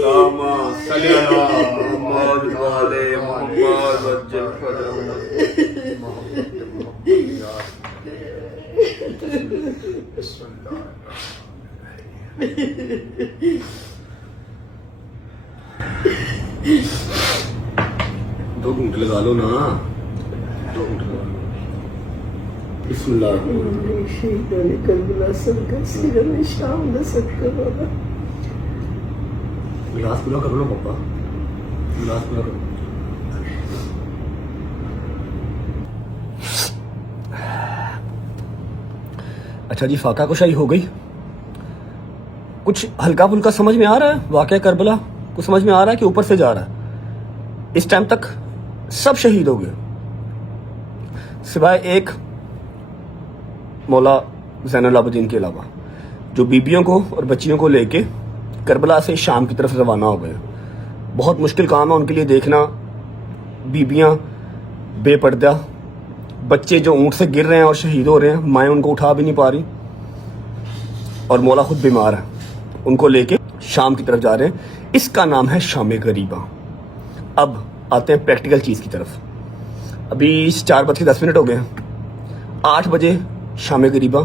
लामा सल्ली अला मुहम्मद वाले मुहम्मद वज्जिल फरजहुम। दो घंटे लगा लो ना, 2 घंटे लगा लो। بسم اللہ. شہیدان کربلا صدقہ سیرت شام نصب کرو. گلاس پورا کرو نا پپا, گلاس پورا کرو. اچھا جی, فاقہ کشائی ہو گئی. کچھ ہلکا پھلکا سمجھ میں آ رہا ہے واقعہ کربلا, کچھ سمجھ میں آ رہا ہے کہ اوپر سے جا رہا ہے. اس ٹائم تک سب شہید ہو گئے سوائے ایک مولا زین العابدین کے علاوہ, جو بیبیوں کو اور بچیوں کو لے کے کربلا سے شام کی طرف روانہ ہو گئے. بہت مشکل کام ہے ان کے لیے دیکھنا, بیبیاں بے پردہ, بچے جو اونٹ سے گر رہے ہیں اور شہید ہو رہے ہیں, مائیں ان کو اٹھا بھی نہیں پا رہی, اور مولا خود بیمار ہے, ان کو لے کے شام کی طرف جا رہے ہیں. اس کا نام ہے شام غریبہ. اب آتے ہیں پریکٹیکل چیز کی طرف. ابھی 4:10 ہو گئے ہیں. 8 بجے شام غریبہ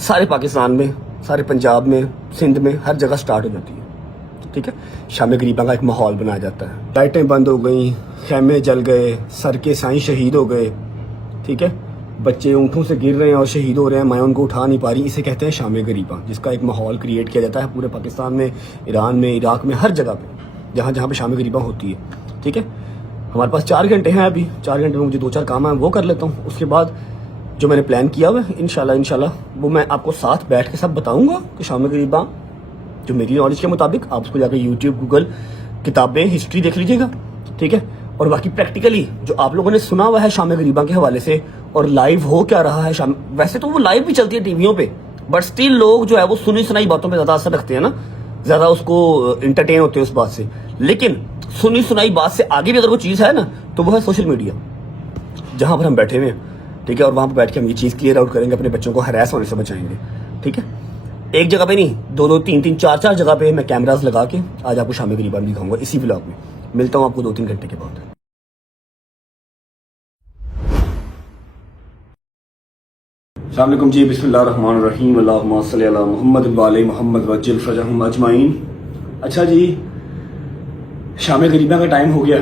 سارے پاکستان میں, سارے پنجاب میں, سندھ میں, ہر جگہ سٹارٹ ہو جاتی ہے. ٹھیک ہے, شام غریبہ کا ایک ماحول بنایا جاتا ہے. لائٹیں بند ہو گئیں, خیمے جل گئے, سر کے سائیں شہید ہو گئے. ٹھیک ہے, بچے اونٹوں سے گر رہے ہیں اور شہید ہو رہے ہیں, مائیں ان کو اٹھا نہیں پا رہی. اسے کہتے ہیں شام غریبہ, جس کا ایک ماحول کریٹ کیا جاتا ہے پورے پاکستان میں, ایران میں, عراق میں, ہر جگہ پہ جہاں جہاں پہ شام غریبہ ہوتی ہے. ٹھیک ہے, ہمارے پاس 4 گھنٹے ہیں. ابھی 4 گھنٹے میں مجھے 2-4 کام ہیں, وہ کر لیتا ہوں. اس کے بعد جو میں نے پلان کیا ہوا ہے انشاءاللہ وہ میں آپ کو ساتھ بیٹھ کے سب بتاؤں گا کہ شام غریبہ جو میری نالج کے مطابق, آپ اس کو جا کے یوٹیوب, گوگل, کتابیں, ہسٹری دیکھ لیجیے گا. ٹھیک ہے, اور باقی پریکٹیکلی جو آپ لوگوں نے سنا ہوا ہے شام غریبہ کے حوالے سے, اور لائیو ہو کیا رہا ہے شام, ویسے تو وہ لائیو بھی چلتی ہے ٹی ویوں پہ, بٹ اسٹل لوگ جو ہے وہ سنی سنائی باتوں پہ زیادہ اثر رکھتے ہیں نا, زیادہ اس کو انٹرٹین ہوتے ہیں اس بات سے. لیکن سنی سنائی بات سے آگے بھی اگر کوئی چیز ہے نا تو وہ ہے سوشل میڈیا, جہاں پر ہم بیٹھے ہوئے ہیں. ٹھیک ہے, اور وہاں پہ بیٹھ کے ہم یہ چیز کلیئر آؤٹ کریں گے, اپنے بچوں کو ہراس ہونے سے بچائیں گے. ٹھیک ہے, ایک جگہ پہ نہیں, 2-2, 3-3, 4-4 جگہ پہ میں کیمراز لگا کے آج آپ کو شام غریبہ بھی دکھاؤں گا اسی ولاگ میں. ملتا ہوں آپ کو 2-3 گھنٹے کے بعد. السلام علیکم جی, بسم اللہ الرحمن الرحیم, اللہم صلی علی محمد وعلی محمد وعجل فرجہم اجمعین. اچھا جی, شام غریبہ کا ٹائم ہو گیا,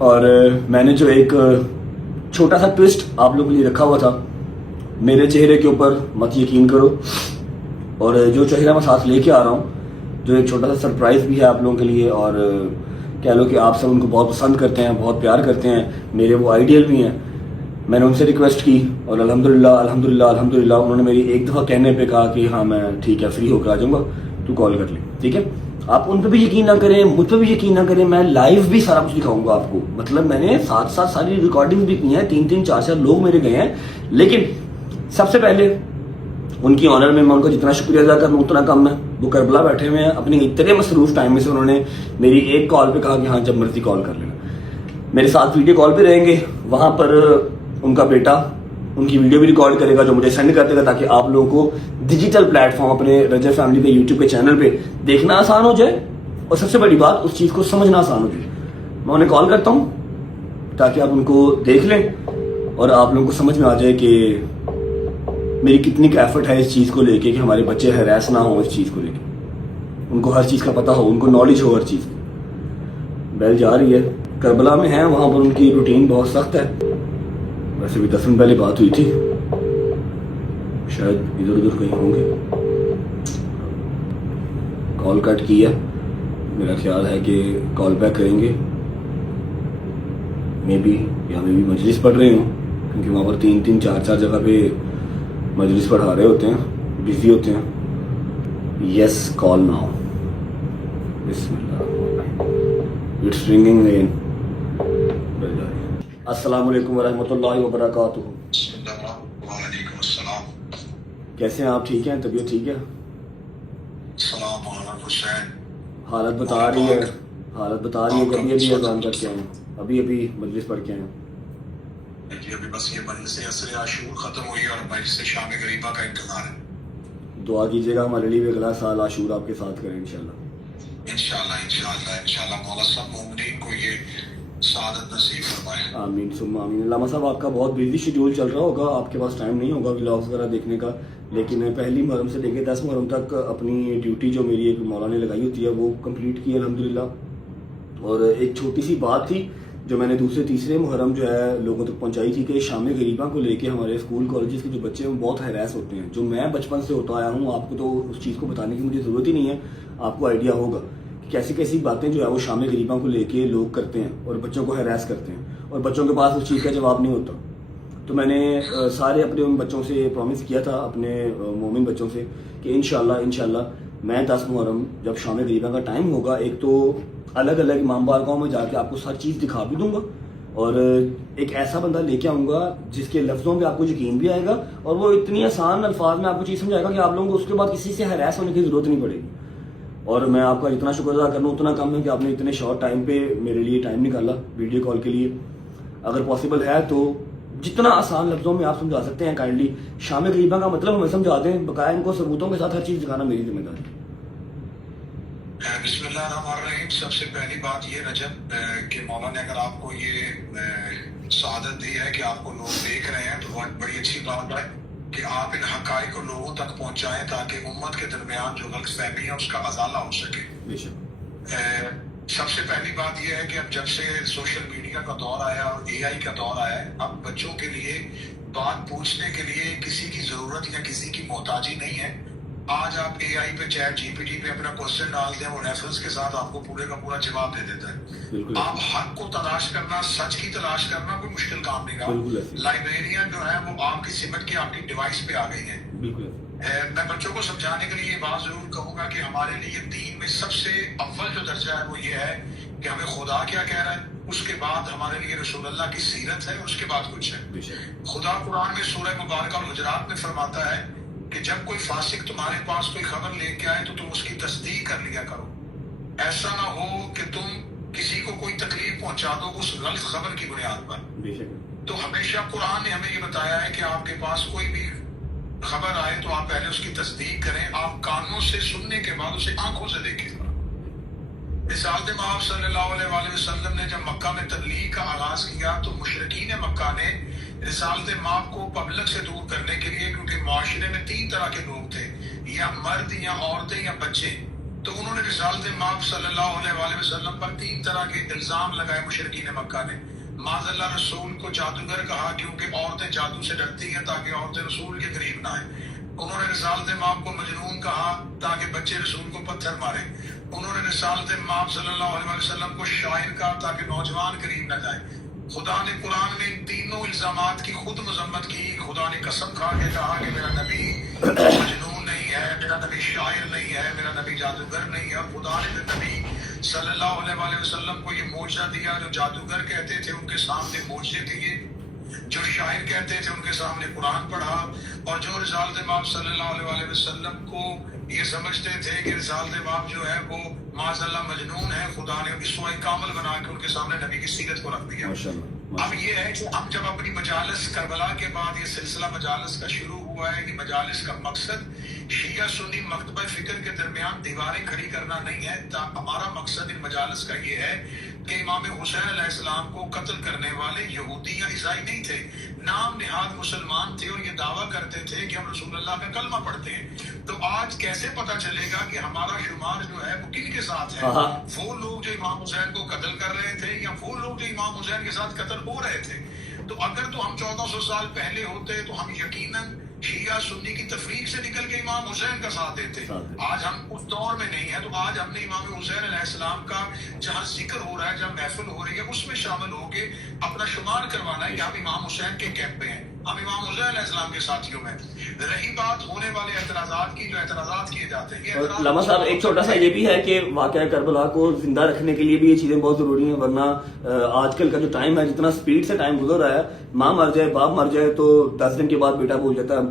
اور میں نے جو ایک چھوٹا سا ٹوسٹ آپ لوگوں کے لیے رکھا ہوا تھا, میرے چہرے کے اوپر مت یقین کرو, اور جو چہرہ میں ساتھ لے کے آ رہا ہوں, جو ایک چھوٹا سا سرپرائز بھی ہے آپ لوگوں کے لیے, اور کہہ لو کہ آپ سب ان کو بہت پسند کرتے ہیں, بہت پیار کرتے ہیں, میرے وہ آئیڈیل بھی ہیں. میں نے ان سے ریکویسٹ کی اور الحمدللہ انہوں نے میری ایک دفعہ کہنے پہ کہا کہ ہاں میں ٹھیک ہے فری ہو کر آ جاؤں گا, تو کال کر لیں. ٹھیک ہے, آپ ان پہ بھی یقین نہ کریں, مجھ پہ بھی یقین نہ کریں, میں لائیو بھی سارا کچھ دکھاؤں گا آپ کو. مطلب میں نے ساتھ ساری ریکارڈنگ بھی کی ہیں, 3-3, 4-4 لوگ میرے گئے ہیں. لیکن سب سے پہلے ان کی آنر میں ان کو جتنا شکریہ ادا کروں اتنا کم ہے. وہ کربلا بیٹھے ہوئے ہیں, اپنے اتنے مصروف ٹائم میں سے انہوں نے میری ایک کال پہ کہا کہ ہاں جب مرضی کال کر لینا. میرے ساتھ ویڈیو کال پہ رہیں گے, وہاں پر ان کا بیٹا ان کی ویڈیو بھی ریکارڈ کرے گا جو مجھے سینڈ کر دے گا, تاکہ آپ لوگوں کو ڈیجیٹل پلیٹ فارم اپنے رجب فیملی پہ یوٹیوب کے چینل پہ دیکھنا آسان ہو جائے, اور سب سے بڑی بات اس چیز کو سمجھنا آسان ہو جائے. میں انہیں کال کرتا ہوں تاکہ آپ ان کو دیکھ لیں اور آپ لوگوں کو سمجھ میں آ جائے کہ میری کتنی کا ایفرٹ ہے اس چیز کو لے کے, کہ ہمارے بچے ہراس نہ ہوں اس چیز کو لے کے, ان کو ہر چیز کا پتہ ہو, ان کو نالج ہو ہر چیز کی. بیل جا رہی ہے, کربلا میں ہیں, وہاں پر ان کی روٹین بہت سخت ہے. ویسے بھی 10 دن پہلے بات ہوئی تھی, شاید ادھر ادھر کہیں ہوں گے. کال کٹ کی ہے, میرا خیال ہے کہ کال بیک کریں گے, مے بی مجلس پڑھ رہے ہوں, کیونکہ وہاں پر 3-3, 4-4 جگہ پہ مجلس پڑھا رہے ہوتے ہیں, بزی ہوتے ہیں. یس, کال ناؤ. بسم اللہ, اٹس رنگنگ اگین. السلام علیکم ورحمۃ اللہ وبرکاتہ. وعلیکم السلام. کیسے ہیں آپ, ٹھیک ہیں, طبیعت ٹھیک ہے؟ سلام محمد حسین. حالت بتا رہی ہے کہ ابھی اذان کر کے آئے ہیں, ابھی مجلس پڑھ کے آئے ہیں. جی ابھی بس یہ مجلس عصر عاشور ختم ہوئی اور مجلس شام غریبہ کا انتظار ہے. دعا کیجیے گا ہمارے لیے بھی, اگلا سال عاشور آپ کے ساتھ کریں انشاءاللہ. انشاءاللہ مولا سب مومنین کو یہ سعادت نصیب فرمائے. آمین ثم آمین. علامہ صاحب آپ کا بہت بزی شیڈول چل رہا ہوگا, آپ کے پاس ٹائم نہیں ہوگا ولاگز وغیرہ دیکھنے کا, لیکن 1 محرم سے لے کے 10 محرم تک اپنی ڈیوٹی جو میری ایک مولا نے لگائی ہوتی ہے وہ کمپلیٹ کی الحمدللہ. اور ایک چھوٹی سی بات تھی جو میں نے دوسرے تیسرے محرم جو ہے لوگوں تک پہنچائی تھی کہ شام غریباں کو لے کے ہمارے اسکول کالجز کے جو بچے ہیں وہ بہت ہیراس ہوتے ہیں. جو میں بچپن سے ہوتا آیا ہوں, آپ کو تو اس چیز کو بتانے کی مجھے ضرورت ہی نہیں ہے, آپ کو آئیڈیا ہوگا کہ کیسی کیسی باتیں جو ہے وہ شام غریباں کو لے کے لوگ کرتے ہیں اور بچوں کو ہیراس کرتے ہیں, اور بچوں کے پاس اس چیز کا جواب نہیں ہوتا. تو میں نے سارے اپنے ان بچوں سے پرومس کیا تھا, اپنے مومن بچوں سے, کہ انشاءاللہ میں 10 محرم جب شام غریباں کا ٹائم ہوگا, ایک تو الگ الگ امام بارگاہوں میں جا کے آپ کو ہر چیز دکھا بھی دوں گا, اور ایک ایسا بندہ لے کے آؤں گا جس کے لفظوں پہ آپ کو یقین بھی آئے گا, اور وہ اتنی آسان الفاظ میں آپ کو چیز سمجھائے گا کہ آپ لوگوں کو اس کے بعد کسی سے ہیراس ہونے کی ضرورت نہیں پڑے گی. اور میں آپ کا جتنا شکر ادا کرنا اتنا کم ہے کہ آپ نے اتنے شارٹ ٹائم پہ میرے لیے ٹائم نکالا ویڈیو کال کے لیے. اگر پاسبل ہے تو جتنا آسان لفظوں میں آپ سمجھا سکتے ہیں کائنڈلی شام غریباں کا مطلب ہمیں سمجھا دیں, بقایا ان کو ثبوتوں کے ساتھ ہر چیز دکھانا میری ذمہ داری ہے. بسم اللہ الرحمن الرحیم. سب سے پہلی بات یہ رجب کہ مولا نے اگر آپ کو یہ سعادت دی ہے کہ آپ کو لوگ دیکھ رہے ہیں تو بہت بڑی اچھی بات ہے کہ آپ ان حقائق کو لوگوں تک پہنچائیں تاکہ امت کے درمیان جو غلط فہمی ہے اس کا ازالہ ہو سکے. سب سے پہلی بات یہ ہے کہ اب جب سے سوشل میڈیا کا دور آیا اور اے آئی کا دور آیا ہے, اب بچوں کے لیے بات پوچھنے کے لیے کسی کی ضرورت یا کسی کی محتاجی نہیں ہے. آج آپ اے آئی پہ چیٹ جی پی ٹی پہ اپنا کوشچن ڈال دیں, وہ ریفرنس کے ساتھ آپ کو پورے کا پورا جواب دے دیتا ہے. آپ حق کو تلاش کرنا, سچ کی تلاش کرنا کوئی مشکل کام نہیں رہا. لائبریریاں جو ہیں وہ آپ کی سمٹ کے آپ کی ڈیوائس پہ آ گئی ہیں. میں بچوں کو سمجھانے کے لیے یہ بات ضرور کہوں گا کہ ہمارے لیے دین میں سب سے اول جو درجہ ہے وہ یہ ہے کہ ہمیں خدا کیا کہہ رہا ہے, اس کے بعد ہمارے لیے رسول اللہ کی سیرت ہے, اس کے بعد کچھ ہے. خدا قرآن میں سورہ مبارکہ الحجرات میں فرماتا ہے کہ جب کوئی فاسق تمہارے پاس کوئی خبر لے کے آئے تو تم اس کی تصدیق کر لیا کرو. ایسا نہ ہو کہ تم کسی کو کوئی تکلیف پہنچا دو اس غلط خبر کی بنیاد پر. تو ہمیشہ قرآن نے ہمیں یہ بتایا ہے کہ آپ کے پاس کوئی بھی خبر آئے تو آپ پہلے اس کی تصدیق کریں. آپ کانوں سے سننے کے بعد اسے آنکھوں سے دیکھیں. رسالت مآب صلی اللہ علیہ وآلہ وسلم نے جب مکہ میں تبلیغ کا آغاز کیا تو مشرکین مکہ نے رسالت مآب کو پبلک سے دور کرنے کے لیے, کیونکہ معاشرے میں 3 طرح کے لوگ تھے, یا مرد یا عورتیں یا بچے, تو انہوں نے رسالت مآب صلی اللہ علیہ وآلہ وسلم پر 3 طرح کے الزام لگائے. مشرکین مکہ نے معاذ اللہ رسول کو جادوگر کہا کیونکہ عورتیں جادو سے ڈرتی ہیں تاکہ عورتیں رسول کے قریب نہ آئیں. انہوں نے رسالت مآب کو مجنون کہا تاکہ بچے رسول کو پتھر ماریں. انہوں نے رسالت مآب صلی اللہ علیہ وسلم کو شاعر کہا تاکہ نوجوان قریب نہ جائیں. خدا نے قرآن میں ان تینوں الزامات کی خود مذمت کی. خدا نے قسم کھا کے کہا کہ میرا نبی مجنون نہیں ہے, میرا نبی شاعر نہیں ہے, میرا نبی جادوگر نہیں ہے. اور خدا نے نبی صلی اللہ علیہ وآلہ وسلم کو یہ معجزہ دیا. جو جادوگر کہتے تھے ان کے سامنے معجزے دیے, جو شاعر کہتے تھے ان کے سامنے قرآن پڑھا, اور جو رسالت مآب صلی اللہ علیہ وآلہ وسلم کو یہ سمجھتے تھے کہ رسالت مآب جو ہے وہ معاذ اللہ مجنون ہے, خدا نے اسوہ کامل بنا کے ان کے سامنے نبی کی سیرت کو رکھ دیا. اب یہ ہے کہ ہم جب اپنی مجالس کربلا کے بعد یہ سلسلہ مجالس کا شروع ہوا ہے, یہ مجالس کا مقصد شیعہ سنی مکتبہ فکر کے درمیان دیواریں کھڑی کرنا نہیں ہے. ہمارا مقصد ان مجالس کا یہ ہے کہ امام حسین علیہ السلام کو قتل کرنے والے یہودی یا عیسائی نہیں تھے, نام نہاد مسلمان تھے, اور یہ دعویٰ کرتے تھے کہ ہم رسول اللہ کا کلمہ پڑھتے ہیں. تو آج کیسے پتہ چلے گا کہ ہمارا شمار جو ہے وہ کن کے ساتھ ہے؟ وہ لوگ جو امام حسین کو قتل کر رہے تھے یا وہ لوگ جو امام حسین کے ساتھ قتل ہو رہے تھے؟ تو اگر تو ہم 1400 سال پہلے ہوتے تو ہم یقیناً شیعہ سنی کی تفریق سے نکل کے امام حسین کا ساتھ دیتے. آج ہم اس دور میں نہیں ہیں, تو آج ہم نے امام حسین علیہ السلام کا جہاں ذکر ہو رہا ہے, جہاں محفل ہو رہی ہے, اس میں شامل ہو کے اپنا شمار کروانا ہے کہ ہم امام حسین کے کیمپ میں ہیں, ہم امام حسین علیہ السلام کے ساتھیوں میں. رہی بات ہونے والے اعتراضات کی, جو اعتراضات کیے جاتے ہیں, علامہ صاحب ایک چھوٹا سا یہ بھی ہے کہ واقعہ کربلا کو زندہ رکھنے کے لیے بھی یہ چیزیں بہت ضروری ہیں, ورنہ آج کل کا جو ٹائم ہے, جتنا سپیڈ سے ٹائم گزر رہا ہے, ماں مر جائے باپ مر جائے تو 10 دن کے بعد بیٹا بھول جاتا ہے,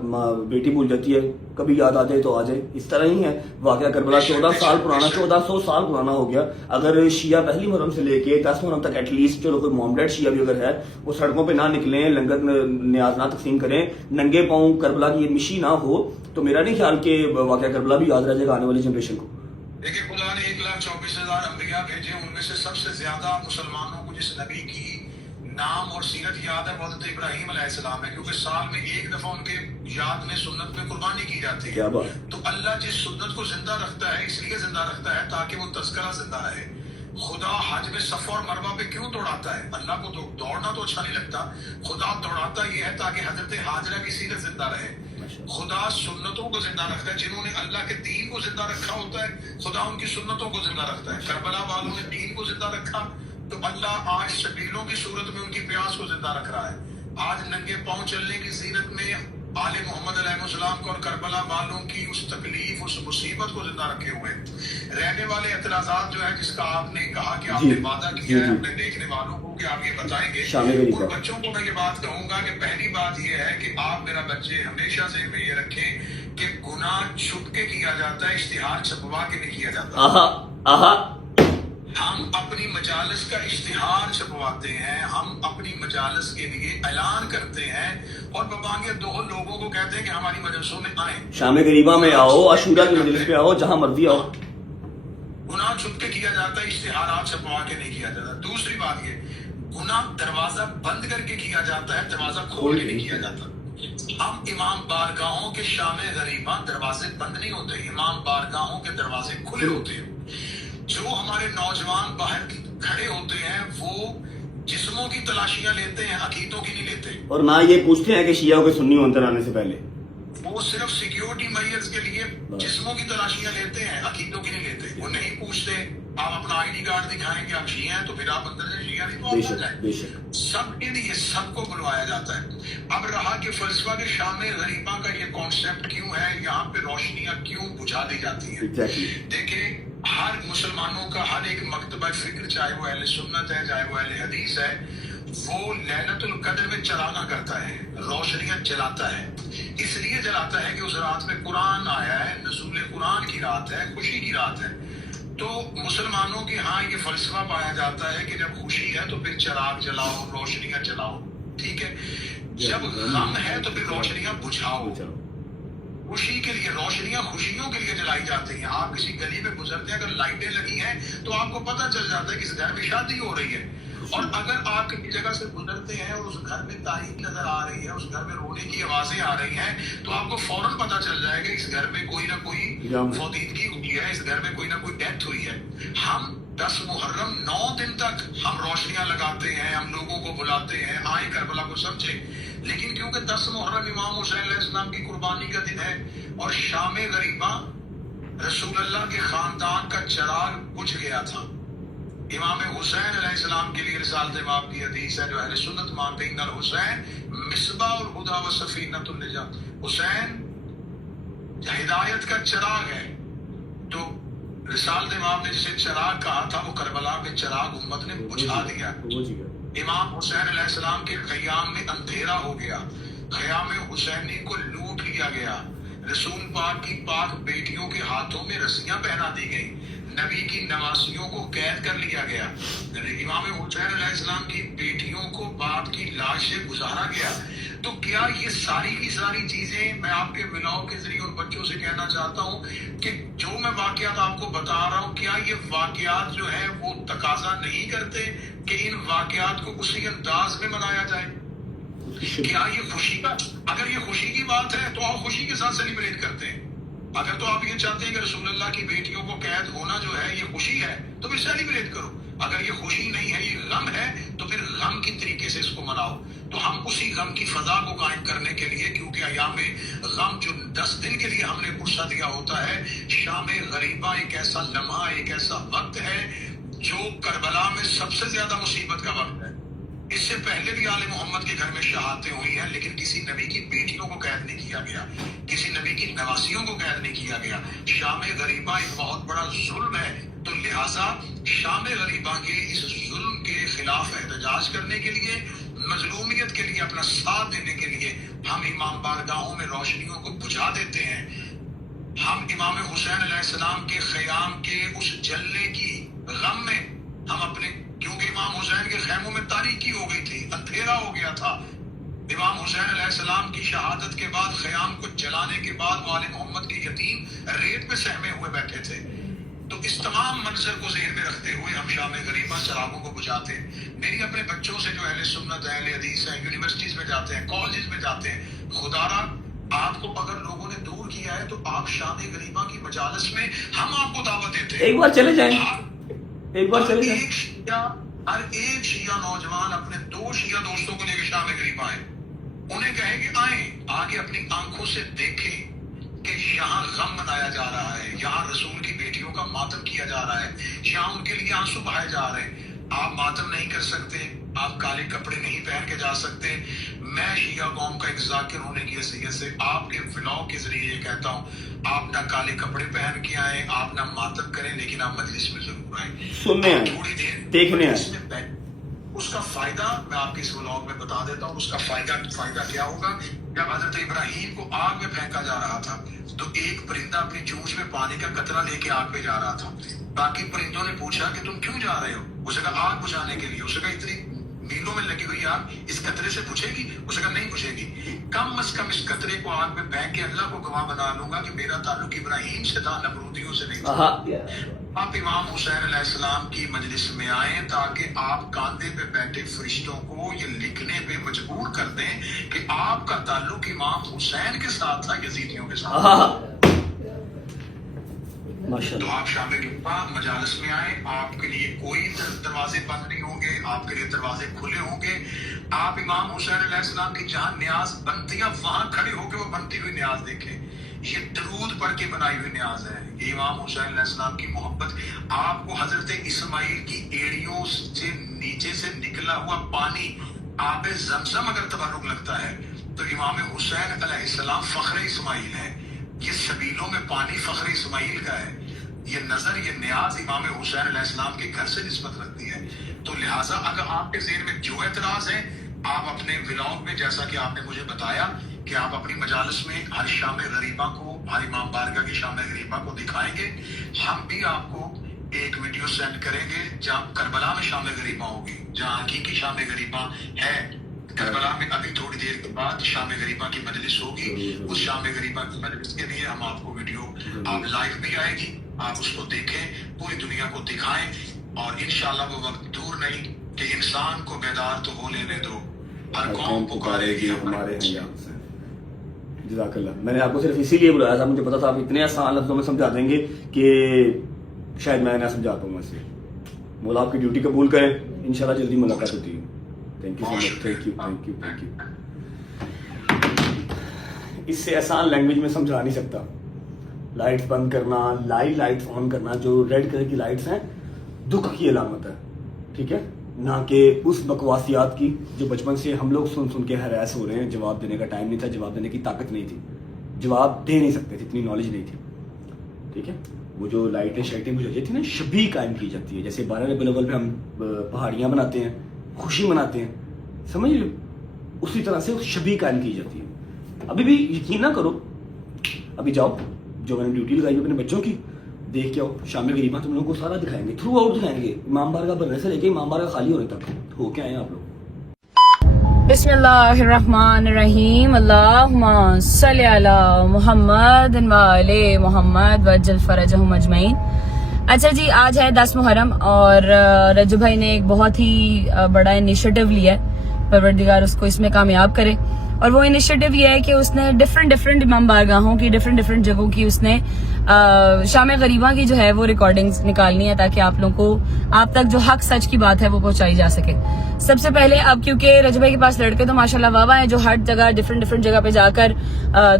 بیٹی بھول جاتی ہے, کبھی یاد آ جائے تو آ جائے. اس طرح ہی ہے واقعہ کربلا 14 سال پرانا, 1400 سال پرانا ہو گیا. اگر شیعہ پہلی محرم سے لے کے 10 محرم تک ایٹ لیسٹ, چلو کوئی مومڈیڈ شیعہ بھی اگر ہے وہ سڑکوں پہ نہ نکلیں, لنگر نیاز نہ تقسیم کریں, ننگے پاؤں کربلا کی یہ مشی نہ ہو, تو میرا نہیں خیال کہ واقعہ کربلا بھی یاد رہ جائے گا آنے والی جنریشن کو. دیکھیں خدا نے 1,24,000 انبیاء بھیجے, ان میں سے سب سے زیادہ مسلمانوں کو جس نبی کی نام اور سیرت یاد ہے وہ حضرت ابراہیم علیہ السلام ہے, کیونکہ سال میں 1 دفعہ ان کے یاد میں سنت میں قربانی کی جاتی ہے. تو اللہ جس سنت کو زندہ رکھتا ہے اس لیے زندہ رکھتا ہے تاکہ وہ تذکرہ زندہ رہے. خدا حج میں صفا اور مروہ پہ کیوں دوڑاتا ہے؟ اللہ کو تو دوڑنا تو اچھا نہیں لگتا، خدا دوڑاتا یہ ہے تاکہ حضرت حاجرہ کی سیرت زندہ رہے۔ خدا سنتوں کو زندہ رکھتا ہے، جنہوں نے اللہ کے دین کو زندہ رکھا ہوتا ہے خدا ان کی سنتوں کو زندہ رکھتا ہے۔ کربلا والوں نے دین کو زندہ رکھا تو اللہ آج شبیلوں کی صورت میں ان کی پیاس کو زندہ رکھ رہا ہے۔ آج ننگے پاؤں چلنے کی زینت میں آل محمد علیہ السلام کو اور کربلا والوں کی اس تکلیف اس مصیبت کو زندہ رکھے ہوئے ہیں۔ رہنے والے اعتراضات جو ہے جس کا آپ نے کہا کہ آپ نے وعدہ کیا ہے اپنے دیکھنے والوں کو کہ آپ یہ بتائیں گے، ان بچوں کو میں یہ بات کہوں گا کہ پہلی بات یہ ہے کہ آپ میرا بچے ہمیشہ ذہن میں یہ رکھیں کہ گناہ چھپ کے کیا جاتا ہے، اشتہار چھپوا کے نہیں کیا جاتا۔ ہم اپنی مجالس کا اشتہار چھپواتے ہیں، ہم اپنی مجالس کے لیے اعلان کرتے ہیں اور ببانگے دو لوگوں کو کہتے ہیں کہ ہماری مجلسوں میں آئیں، شام غریبہ میں آؤ، عاشورہ کی مجلس پہ آؤ، جہاں مرضی آؤ۔ گناہ چھپ کے کیا جاتا ہے، اشتہارات چھپوا کے نہیں کیا جاتا۔ دوسری بات یہ، گناہ دروازہ بند کر کے کیا جاتا ہے، دروازہ کھول کے نہیں کیا جاتا۔ ہم امام بارگاہوں کے شام غریبہ دروازے بند نہیں ہوتے، امام بارگاہوں کے دروازے کھلے ہوتے ہیں۔ جو ہمارے نوجوان باہر کھڑے ہوتے ہیں وہ جسموں کی تلاشیاں لیتے ہیں، عقیدوں کی نہیں لیتے، اور نہ یہ پوچھتے ہیں کہ شیعہ کے سنی ہوتے آنے سے پہلے، وہ صرف سیکیورٹی میئرز کے لیے جسموں کی تلاشیاں لیتے ہیں، عقیدوں کی نہیں لیتے۔ وہ نہیں پوچھتے آپ اپنا آئی ڈی کارڈ دکھائیں کہ آپ شیعہ ہیں تو پھر آپ اندر سے شیعہ نہیں تو آپ آ جائیں۔ سب کے لیے سب کو بلوایا جاتا ہے۔ اب رہا کہ فلسفہ کے شام غریبہ کا یہ کانسیپٹ کیوں ہے، یہاں پہ روشنیاں کیوں بجھا دی جاتی ہیں؟ دیکھیں، ہر مسلمانوں کا ہر ایک مکتبہ فکر، چاہے وہ اہل سنت ہے چاہے وہ اہل حدیث ہے، وہ لیلۃ القدر میں چراغاں کرتا ہے، روشنیاں جلاتا ہے۔ اس لیے جلاتا ہے کہ اس رات میں قرآن آیا ہے، نزول قرآن کی رات ہے، خوشی کی رات ہے۔ تو مسلمانوں کے ہاں یہ فلسفہ پایا جاتا ہے کہ جب خوشی ہے تو پھر چراغ جلاؤ، روشنیاں جلاؤ، ٹھیک ہے۔ جب غم ہے تو پھر روشنیاں بجھاؤ۔ خوشی کے لیے روشنیاں خوشیوں کے لیے جلائی جاتی ہیں۔ آپ کسی گلی میں گزرتے ہیں، اگر لائٹیں لگی ہیں تو آپ کو پتہ چل جاتا ہے کہ اس گھر میں شادی ہو رہی ہے، اور اگر آپ کسی جگہ سے گزرتے ہیں اور اس گھر میں تاریخ نظر آ رہی ہے، اس گھر میں رونے کی آوازیں آ رہی ہیں، تو آپ کو فوراً پتہ چل جائے گا اس گھر میں کوئی نہ کوئی فوتیدگی ہوئی ہے، اس گھر میں کوئی نہ کوئی ڈیتھ ہوئی ہے۔ ہم 10 محرم 9 دن تک ہم روشنیاں لگاتے ہیں، ہم لوگوں کو بلاتے ہیں آئیں کربلا کو سمجھیں، لیکن کیونکہ 10 محرم امام حسین علیہ السلام کی قربانی کا دن ہے اور شام غریبہ رسول اللہ کے خاندان کا چراغ بجھ گیا تھا۔ امام حسین علیہ السلام کے لیے رسالت امام کی حدیث ہے جو اہل سنت مانتے ہیں، ان الحسین مصباح الہدی و سفینۃ النجات، حسین ہدایت کا چراغ ہے۔ تو رسالت امام نے جسے چراغ کہا تھا وہ کربلا میں چراغ امت نے بجھا دیا۔ امام حسین علیہ السلام کے خیام میں اندھیرا ہو گیا، خیام حسینی کو لوٹ لیا گیا، رسول پاک کی پاک بیٹیوں کے ہاتھوں میں رسیاں پہنا دی گئی، نبی کی نواسیوں کو قید کر لیا گیا، امام حسین علیہ السلام کی بیٹیوں کو باپ کی لاش سے گزارا گیا۔ تو کیا یہ ساری کی ساری چیزیں میں آپ کے ولاؤ کے ذریعے ان بچوں سے کہنا چاہتا ہوں کہ جو میں واقعات آپ کو بتا رہا ہوں، کیا یہ واقعات جو ہیں وہ تقاضا نہیں کرتے کہ ان واقعات کو اسی انداز میں منایا جائے؟ کیا یہ خوشی کا، اگر یہ خوشی کی بات ہے تو آپ خوشی کے ساتھ سیلیبریٹ کرتے ہیں۔ اگر تو آپ یہ چاہتے ہیں کہ رسول اللہ کی بیٹیوں کو قید ہونا جو ہے یہ خوشی ہے تو پھر سیلیبریٹ کرو۔ اگر یہ خوشی نہیں ہے، یہ غم ہے، تو پھر غم کی طریقے سے اس کو مناؤ۔ تو ہم اسی غم کی فضا کو قائم کرنے کے لیے، کیونکہ ایام غم جو 10 دن کے لیے ہم نے پرسہ دیا ہوتا ہے، شام غریبہ ایک ایسا لمحہ، ایک ایسا وقت ہے جو کربلا میں سب سے زیادہ مصیبت کا وقت ہے۔ اس سے پہلے بھی آل محمد کے گھر میں شہادتیں ہوئی ہیں، لیکن کسی نبی کی بیٹیوں کو قید نہیں کیا گیا، کسی نبی کی نواسیوں کو قید نہیں کیا گیا۔ شام غریبہ ایک بہت بڑا ظلم ہے، تو لہٰذا شام غریبہ کے اس ظلم کے خلاف احتجاج کرنے کے لیے، مظلومیت کے لیے اپنا ساتھ دینے کے لیے ہم امام بارگاہوں میں روشنیوں کو بجھا دیتے ہیں۔ ہم امام حسین علیہ السلام کے خیام کے اس جلنے کی غم میں ہم اپنے، کیونکہ امام حسین کے خیموں میں تاریکی ہو گئی تھی، اندھیرا ہو گیا تھا۔ امام حسین علیہ السلام کی شہادت کے بعد خیام کو جلانے کے بعد والد محمد کے یتیم ریت پہ سہمے ہوئے بیٹھے تھے۔ تو اس تمام منظر کو ذہن میں رکھتے ہوئے ہم شام غریبہ چراغوں کو بجھاتے ہیں۔ میری اپنے بچوں سے جو اہل سنت اہل حدیث ہیں، یونیورسٹیز میں جاتے ہیں، کالجز میں جاتے ہیں، خدا را آپ کو اگر لوگوں نے دور کیا ہے تو آپ شام غریبہ کی مجالس میں ہم آپ کو دعوت دیتے ہیں۔ ایک بار چلے جائیں، एक बार चले जाए। हर एक शिया नौजवान अपने 2 शिया दोस्तों को लेकर शाम गरीब आए, उन्हें कहे कि आए, आगे अपनी आंखों से देखें कि यहाँ गम मनाया जा रहा है, यहाँ रसूल की बेटियों का मातम किया जा रहा है, यहाँ उनके लिए आंसू बहाए जा रहे हैं। आप मातम नहीं कर सकते, आप काले कपड़े नहीं पहन के जा सकते। मैं शिया कौम का एक जाकिर होने की हैसियत से आपके व्लॉग के जरिए ये कहता हूँ, आप ना काले कपड़े पहन के आए, आप ना मातम करें, लेकिन आप मजलिस में जरूर आए, सुनने आए, थोड़ी देर देखने आए। उसका फायदा मैं आपके इस व्लॉग में बता देता हूँ। उसका फायदा क्या होगा? जब हजरत इब्राहिम को आग में फेंका जा रहा था तो एक परिंदा अपनी चोंच में पानी का कतरा लेके आग पे जा रहा था। बाकी परिंदों ने पूछा कि तुम क्यों जा रहे हो? उसने कहा आग बुझाने के लिए। उसने कहा इतनी मीलों में लगी हुई आग इस कतरे से बुझेगी? उसने कहा नहीं बुझेगी। कम अज कम इस कतरे को आग में फेंक के अल्लाह को गवाह बना लूंगा कि मेरा ताल्लुक इब्राहिम से था, नमरूदियों से नहीं था। आप इमाम हुसैन अलैहिस्सलाम की मजलिस में आए ताकि आप कांधे पे बैठे फरिश्तों को ये लिखने पे मजबूर कर दें कि आपका ताल्लुक इमाम हुसैन के साथ था, यजीदियों के साथ। तो आप शामिल मजालिस में आए, आपके लिए कोई दरवाजे बंद नहीं होंगे, आपके लिए दरवाजे खुले होंगे। आप इमाम हुसैन अलैहिस्सलाम की जहां न्याज बनती है वहां खड़े होकर वो बनती हुई न्याज देखें। ये दरूद पढ़ के बनाई हुई न्याज है। ये इमाम हुसैन अलैहिस्सलाम की मोहब्बत। आपको हजरत इस्माइल की एड़ियों से नीचे से निकला हुआ पानी आबे ज़मज़म अगर तबर्रुक लगता है तो इमाम हुसैन अलैहिस्सलाम फख्र इस्माइल है। ये सबीलों में पानी फख्र इस्माइल का है। ये नजर, ये न्याज इमाम हुसैन अलैहिस्सलाम के घर से निस्बत रखती है। तो लिहाजा अगर आपके ज़हन में जो एतराज है, आप अपने व्लॉग में, जैसा कि आपने मुझे बताया कि आप अपनी मजालिस में हर शाम गरीबा को, हर इमाम बारगाह की शाम गरीबा को दिखाएंगे। हम भी आपको एक वीडियो सेंड करेंगे जहाँ करबला में शाम गरीबा होगी, जहाँ हकीकी शाम गरीबा है। करबला में अभी थोड़ी देर के बाद शाम गरीबा की मजलिस होगी। उस शाम गरीबा की मजलिस के लिए हम आपको वीडियो आप लाइव भी आएगी, आप उसको देखें, पूरी दुनिया को दिखाएं। और इंशाल्लाह वो वक्त दूर नहीं कि इंसान को बेदार तो हो लेने दो, हर कौम पुकारेगी हमारे यहाँ से। जज़ाकल्लाह। मैंने आपको सिर्फ इसीलिए बुलाया था, मुझे पता था आप इतने आसान लफ्जों में समझा देंगे कि शायद मैं ना समझा पाऊंगा इससे। मौला आपकी ड्यूटी कबूल करें, इंशाल्लाह जल्दी मुलाकात होती है। Thank you so much, thank you. इससे आसान लैंग्वेज में समझा नहीं सकता। लाइट्स बंद करना, लाइट्स ऑन करना, जो रेड कलर की लाइट्स हैं दुख की अलामत है, ठीक है, ना कि उस बकवासियात की जो बचपन से हम लोग सुन के हरास हो रहे हैं। जवाब देने का टाइम नहीं था, जवाब देने की ताकत नहीं थी, जवाब दे नहीं सकते थे, इतनी नॉलेज नहीं थी, ठीक है। वो जो लाइटें शाइटें बुझाई जाती है ना, शबी कायम की जाती है। जैसे 12 रबीउल अव्वल पे हम पहाड़ियाँ बनाते हैं, खुशी मनाते हैं, समझ लो, उसी तरह से शबी कायम की जाती है। अभी भी यकीन ना करो, अभी जाओ, जो मैंने ड्यूटी लगाई अपने बच्चों की, देख के आओ। शाम गरीबा तुम लोगों को सारा दिखाएंगे, थ्रू आउट दिखाएंगे, इमाम बारगाह बनने से लेके इमाम बारगाह खाली होने तक हो के आए आप लोग। बिस्मिल्लाहिर्रहमानिर्रहीम, अल्लाहुम्मा सल्ली अला मुहम्मद व आले मुहम्मद वज्जल फरजहुम अजमईन। अच्छा जी, आज है 10 मुहर्रम और रज्जू भाई ने एक बहुत ही बड़ा इनिशिएटिव लिया है, परवरदिगार उसको इसमें कामयाब करे। और वो इनिशिएटिव ये है कि उसने डिफरेंट इमाम बारगाहों की, डिफरेंट जगहों की उसने शाम गरीबा की जो है वो रिकॉर्डिंग्स निकालनी है, ताकि आप लोगों को आप तक जो हक सच की बात है वो पहुंचाई जा सके। सबसे पहले अब क्योंकि रजू भाई के पास लड़के तो माशाल्लाह वाह हैं, जो हर जगह डिफरेंट जगह पे जाकर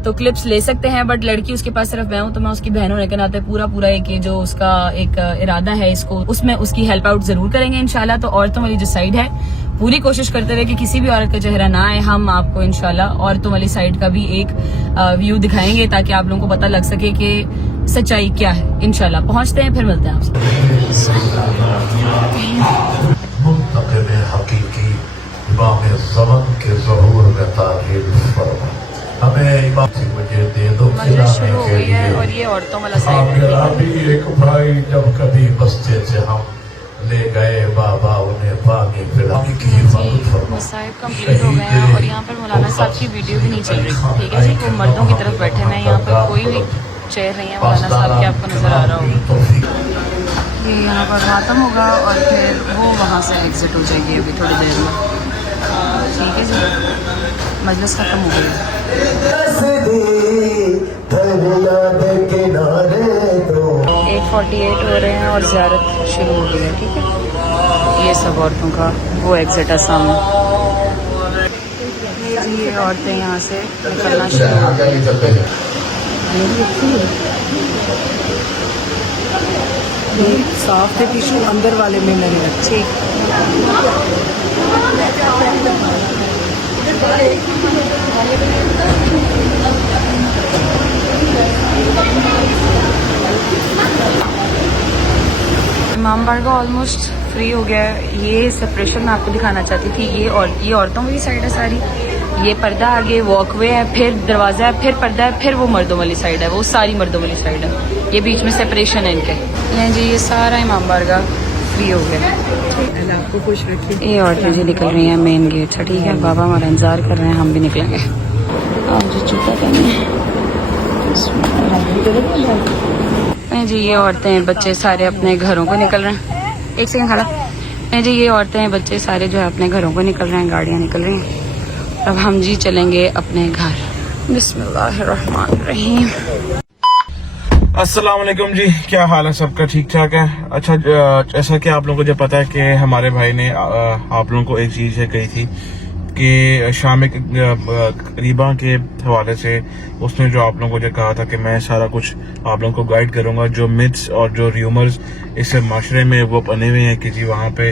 तो क्लिप्स ले सकते हैं, बट लड़की उसके पास सिर्फ मैं हूं, तो मैं उसकी बहन होने के नाते पूरा एक ये जो उसका एक इरादा है, इसको उसमें उसकी हेल्प आउट जरूर करेंगे इंशाल्लाह। तो औरतों वाली जो साइड है पूरी कोशिश करते रहे कि किसी भी औरत का चेहरा ना आए। हम आपको इंशाल्लाह औरतों वाली साइड का भी एक व्यू दिखाएंगे, ताकि आप लोगों को पता लग सके कि सच्चाई क्या है। इंशाल्लाह पहुंचते हैं, फिर मिलते हैं आपसे। हकीकी इमाम ज़मान के ज़हूर में तारीफ फरमा, हमें इमाम से मुझे दे दो मजलिस शुरू हो गई है और ये औरतों वाला साइड है। मेरा भी एक भाई जब कभी बस्ते से हम ले गए बाबा, उन्हें पानी पिलाने की हिफाजत फरमा। मसाइब कंप्लीट हो गए हैं और यहाँ पर मौलाना साहब की वीडियो भी नहीं चल रही, ठीक है जी। वो मर्दों की तरफ बैठे हैं, यहाँ पर कोई भी चेयर नहीं है मौलाना साहब के, आपको नजर आ रहा होगा। ये यहाँ पर खत्म होगा और फिर वो वहाँ से एग्जिट हो जाएगी अभी थोड़ी देर में, ठीक है जी। मजलिस खत्म हो गई। 8:40 10:48 हो रहे हैं और ज़ियारत शुरू हो गई है, ठीक है। ये सब औरतों का वो एग्जिट है सामने। ये औरतें यहाँ से निकलना शुरू हो गई। साफ थे टिश्यू अंदर वाले में नहीं है। ठीक। इमाम बारगाह ऑलमोस्ट फ्री हो गया है। ये सेपरेशन मैं आपको दिखाना चाहती थी। ये औरतों वाली साइड है सारी, ये पर्दा आगे वॉकवे है, फिर दरवाज़ा है, फिर पर्दा है, फिर वो मर्दों वाली साइड है, वो सारी मर्दों वाली साइड है। ये बीच में सेपरेशन है इनके। ये जी ये सारा इमाम बारगाह फ्री हो गया। आपको खुश रखिए। ये औरतें जी निकल रही हैं मेन गेट से, ठीक है। बाबा हमारा इंतजार कर रहे हैं, हम भी निकलेंगे। आप जी जूता पहने जी। ये औरतें बच्चे सारे अपने घरों को निकल रहे हैं। एक सेकंड खड़ा जी। ये औरतें बच्चे सारे जो है अपने घरों को निकल रहे हैं, गाड़ियाँ निकल रही हैं। अब हम जी चलेंगे अपने घर। बिस्मिल्लाहिर्रहमानिर्रहीम। अस्सलाम वालेकुम जी, क्या हाल है सबका? ठीक ठाक है। अच्छा, जैसा कि आप लोगों को जो पता है कि हमारे भाई ने आप लोगों को एक चीज़ है कही थी कि शाम करीबा के हवाले से उसने जो आप लोगों को जो कहा था कि मैं सारा कुछ आप लोगों को गाइड करूंगा, जो मिथ्स और जो र्यूमर्स इस माशरे में वो बने हुए हैं कि जी वहाँ पे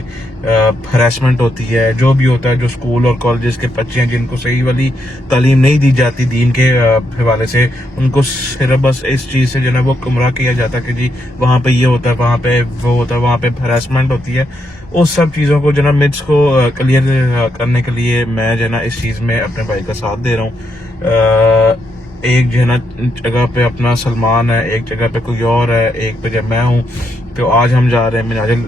हरासमेंट होती है, जो भी होता है, जो स्कूल और कॉलेजेस के बच्चे हैं जिनको सही वाली तालीम नहीं दी जाती दीन के हवाले से, उनको सिर्फ बस इस चीज़ से जो है वो गुमराह किया जाता है कि जी वहाँ पे ये होता है, वहाँ पे वो होता है, वहाँ पे हरासमेंट होती है। उस सब चीज़ों को जो ना मिथ्स को क्लियर करने के लिए मैं जो है ना इस चीज़ में अपने भाई का साथ दे रहा हूँ। एक जो है ना जगह पे अपना सलमान है, एक जगह पे कोई और है, एक पे जब मैं हूँ। तो आज हम जा रहे हैं मिनाजुल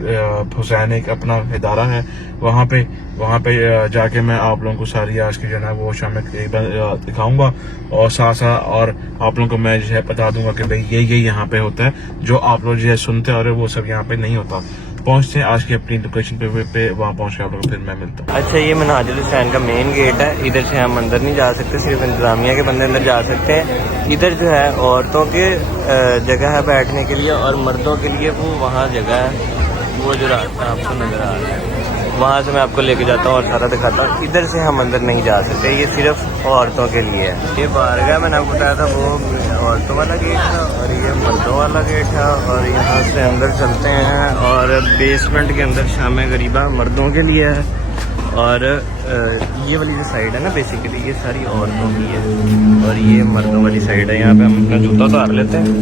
हुसैन, एक अपना इदारा है, वहाँ पे जाके मैं आप लोगों को सारी आज की जो है ना वो शाम दिखाऊंगा और साथ और आप लोगों को मैं जो है बता दूंगा कि भाई ये यहाँ पे होता है, जो आप लोग जो है सुनते आ रहे हो वो सब यहाँ पे नहीं होता। पहुंचते हैं आज की अपनी लोकेशन पे वहाँ पहुंच के आप लोगों को फिर मैं मिलता हूँ। अच्छा, ये मिनाजुल हुसैन का मेन गेट है। इधर से हम अंदर नहीं जा सकते, सिर्फ इंतजामिया के बंदे अंदर जा सकते हैं। इधर जो है औरतों के जगह है बैठने के लिए, और मर्दों के लिए वो वहाँ जगह है, वो जो रास्ता आपको नज़र आ रहा है वहाँ से मैं आपको लेके जाता हूँ और सारा दिखाता हूँ। इधर से हम अंदर नहीं जा सकते, ये सिर्फ औरतों के लिए है। ये बारगाह मैंने आपको बताया था वो औरतों वाला गेट है और ये मर्दों वाला गेट है, और यहाँ से अंदर चलते हैं और बेसमेंट के अंदर शाम गरीबा मर्दों के लिए है, और ये वाली जो साइड है ना बेसिकली ये सारी औरतों की है, और ये मर्दों वाली साइड है। यहाँ पे हम अपना जूता उतार लेते हैं।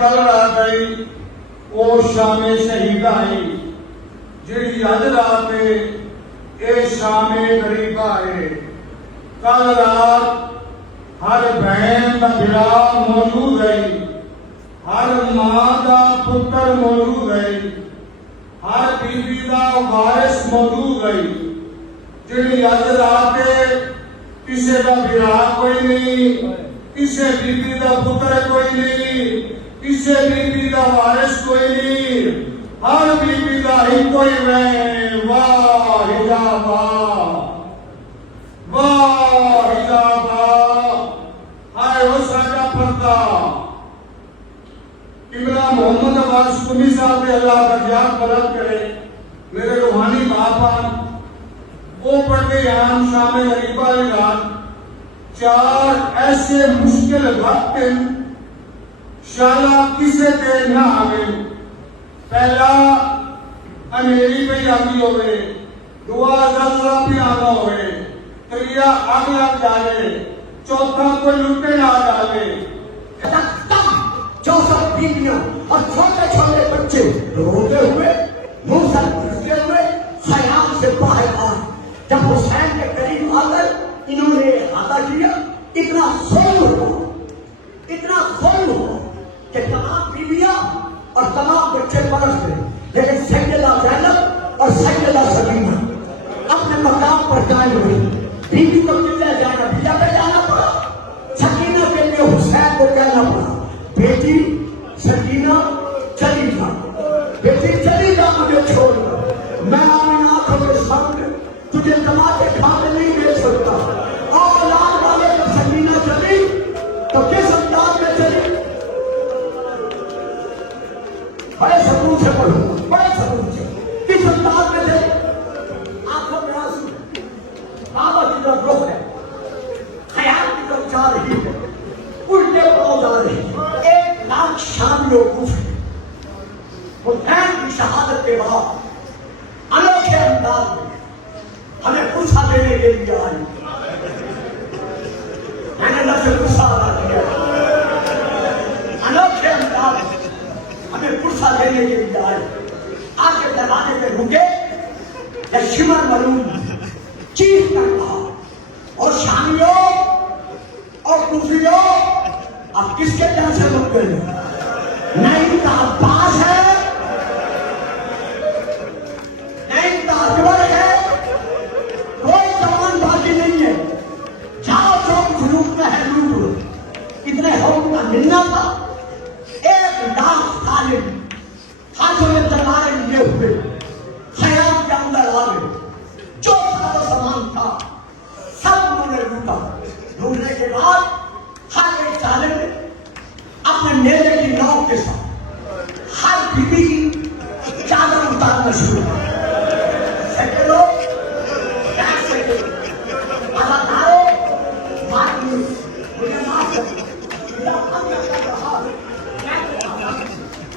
कल रात आई वो शाम शहीदा आई, जी अज रात ये शाम गरीबा है। कल रात हर बहन का बिरा मौजूद है, हर मां का पुत्र मौजूद है, हर बीबी का वारिस मौजूद है। जी अज रात किसी का बिरा कोई नहीं, किसी बीबी का पुत्र कोई नहीं, किसी बीबी का वारिस कोई नहीं, हर बीबी का ही कोई मैं। वाह हिजाबा, वाह हिजाबा, हाय हो साडा पर्दा। किबला मोहम्मद अब्बास कुमी साहब ने अल्लाह का याद बुलंद करे, मेरे रूहानी बाप वो पढ़ते यहाँ शाम गरीबा रात चार ऐसे मुश्किल वक्त शाला किसे ते ना आवे। पहला अनेरी पे आती होवे, दुआ जलसा भी आना होवे, त्रिया आग लग जावे, चौथा कोई लुटे ना डाले। जो सब बीवियों और छोटे छोटे बच्चे रोते हुए मुंह से घुसते हुए खयाल से बाहर आए, जब हुसैन के करीब आकर इन्होंने हाथा किया, इतना खून हुआ कि तमाम बीवियां और तमाम बच्चे परस गए, लेकिन सैयदा ज़ैनब और सैयदा सकीना अपने मकाम पर कायम रही। बीवी को किले जाना, बीजा पे जाना पड़ा, सकीना के लिए हुसैन को कहना पड़ा, बेटी बेटी सकीना चली जा, बेटी चली जा मुझे छोड़ कर, मैं अपनी आंखों के सामने तुझे कमाते खाते नहीं दे सकता। और लाल वाले जब सकीना चली तो किस अंदाज में चली? बड़े सकून से पढ़ो, बड़े सकून से, किस अंदाज में चली? आंखों में आंसू, बाबा की तरफ रुख है, ख्याल की तरफ जा रही है, उल्टे पांव जा रही है। 1 लाख शामियों हुसैन की शहादत के बाद अनोखे अंदाज में हमें पुरसा देने के लिए आई। मैंने लफ्ज़ पुरसा अदा किया, अनोखे अंदाज में हमें पुरसा देने के लिए आई। आके दरवाजे पे रुके, शिमर मरूम चीख कर कहा, और शामियों और कुफियों, अब किसके तरफ से रुक गए? नहीं तो अब्बास है, नहीं तो अकबर है, कोई जवान बाकी नहीं है। जाओ जो कुछ लूटना है लूट लो। इतने हौम का मिलना था। 1 लाख तालिब हाथों में तलवारें लिए हुए खयाम के अंदर आ गए। जो सारा सामान था सब उन्होंने लूटा। लूटने के बाद हर एक तालिब ने अपने नेले की नाव के साथ हर बीबी की चादर उतारना शुरू किया। सेकेंडों, अदाकारों, मुझे माफ करें,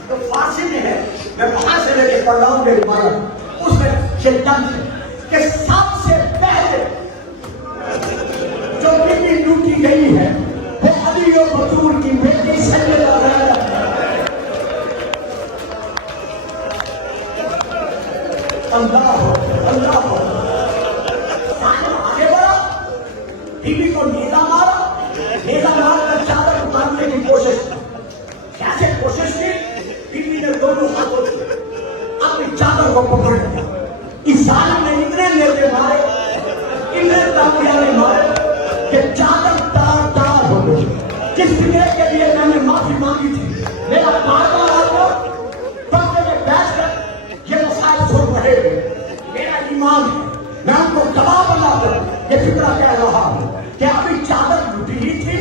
तो फांसी में है, मैं वहां से लेके पढ़ रहा हूँ मेरी माया, उसमें चेतन के सबसे पहले जो बीबी लूटी गई है वो अली और बतूल की बेटी सैयदा रैना। अल्लाह अल्लाह आगे बढ़ा, बीबी को नीला मारा, नीला मारकर चादर उतारने की कोशिश की। कैसे कोशिश की? बीबी ने दोनों हाथों से अपनी चादर को पकड़ लिया। इस जालिम ने इतने नेज़े मारे, इतने तालियां मारे कि चादर तार तार हो गई। जिस फिक्र के लिए मैंने माफी मांगी थी, मेरा बार-बार आपको पर्दे में बैठकर ये मसाइल सुन रहे थे। मेरा ईमान है, मैं उनको गवाह बनाकर ये फिक्र कह रहा हूं कि अभी चादर लूटी ही थी,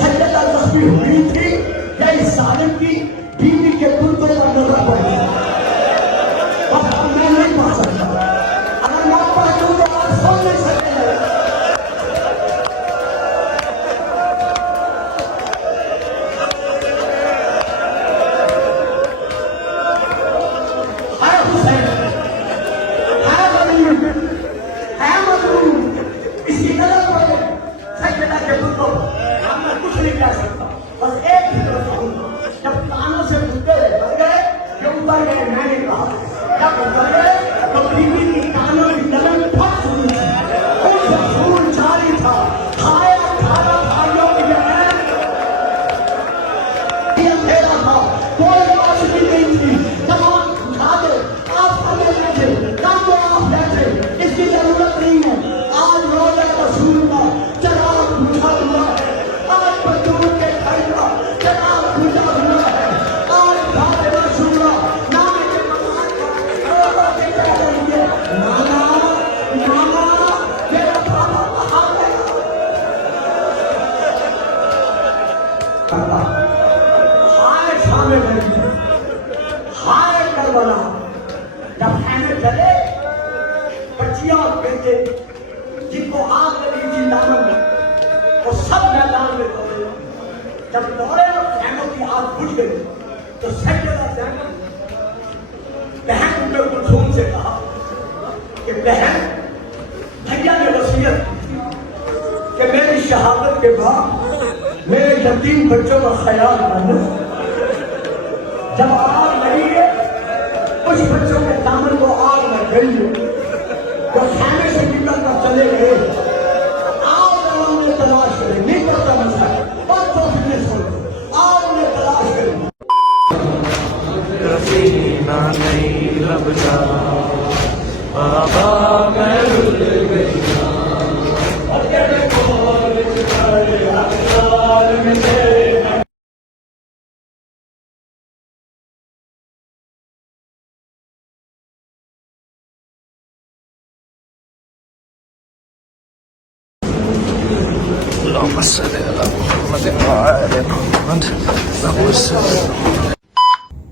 सैयदा तस्बीह हुई थी, या इस जालिम की बीवी के कुर्तों पर नजर पड़ी। अब मैं नहीं पढ़ सकता, अगर मैं पढ़ दूं तो आप सुन नहीं सकते। जिनको आग लगी थी दानों में, वो सब मैदान में दौड़े। जब दौड़े और खैमों की आग बुझ गई तो सैयदा ज़ैनब बहन उम्मे कुलथूम से कहा कि बहन, भैया ने वसीयत की थी कि मेरी शहादत के बाद मेरे यतीम बच्चों का ख्याल करना। जब आग लगी है, कुछ बच्चों के दामन को आग लग गई है, वो खाने से निकल कर चले गए। आप उन्हें तलाश करें, नहीं पड़ता मसला, और तो फिटनेस हो, आप उन्हें तलाश करें। रसीना नहीं लबजा बाबा मैं रुल गई।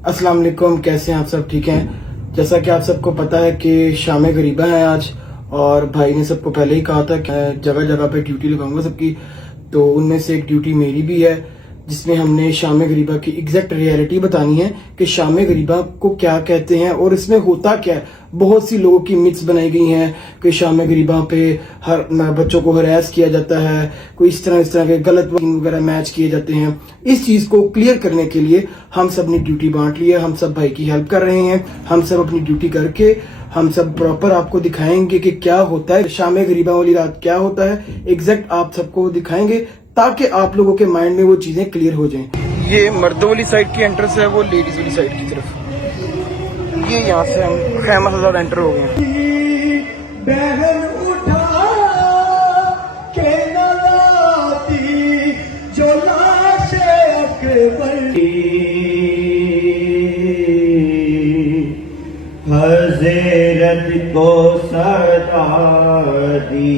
अस्सलाम वालेकुम, कैसे हैं आप सब? ठीक हैं? जैसा कि आप सबको पता है कि शाम गरीबा है आज, और भाई ने सबको पहले ही कहा था कि जगह जगह पे ड्यूटी लगाऊंगा सबकी, तो उनमें से एक ड्यूटी मेरी भी है जिसमें हमने शाम गरीबा की एग्जैक्ट रियलिटी बतानी है कि शाम गरीबा को क्या कहते हैं और इसमें होता क्या है। बहुत सी लोगों की मिथ्स बनाई गई हैं कि शाम गरीबा पे हर बच्चों को हरास किया जाता है, कोई इस तरह के गलत वगैरह मैच किए जाते हैं। इस चीज को क्लियर करने के लिए हम सब ने ड्यूटी बांट ली है, हम सब भाई की हेल्प कर रहे हैं। हम सब अपनी ड्यूटी करके हम सब प्रॉपर आपको दिखाएंगे कि क्या होता है शाम गरीबा वाली रात, क्या होता है एग्जैक्ट आप सबको दिखाएंगे ताकि आप लोगों के माइंड में वो चीजें क्लियर हो जाएं। ये मर्दों वाली साइड की एंट्रेंस है, वो लेडीज वाली साइड की तरफ। ये यहाँ से हम खैमा से ज्यादा एंटर हो गए हैं। बहन उठा के नलाती जो लाश अकबर हज़रत को सदा दी,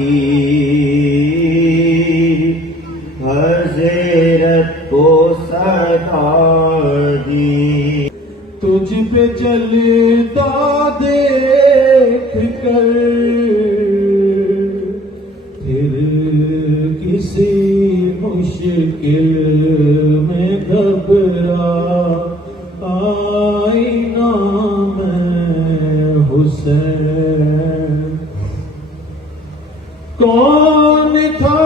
हज़रत को सदा दी। तुझ पे जलता देख कर फिर किसी मुश्किल में घबरा आईना में हुसैन। कौन था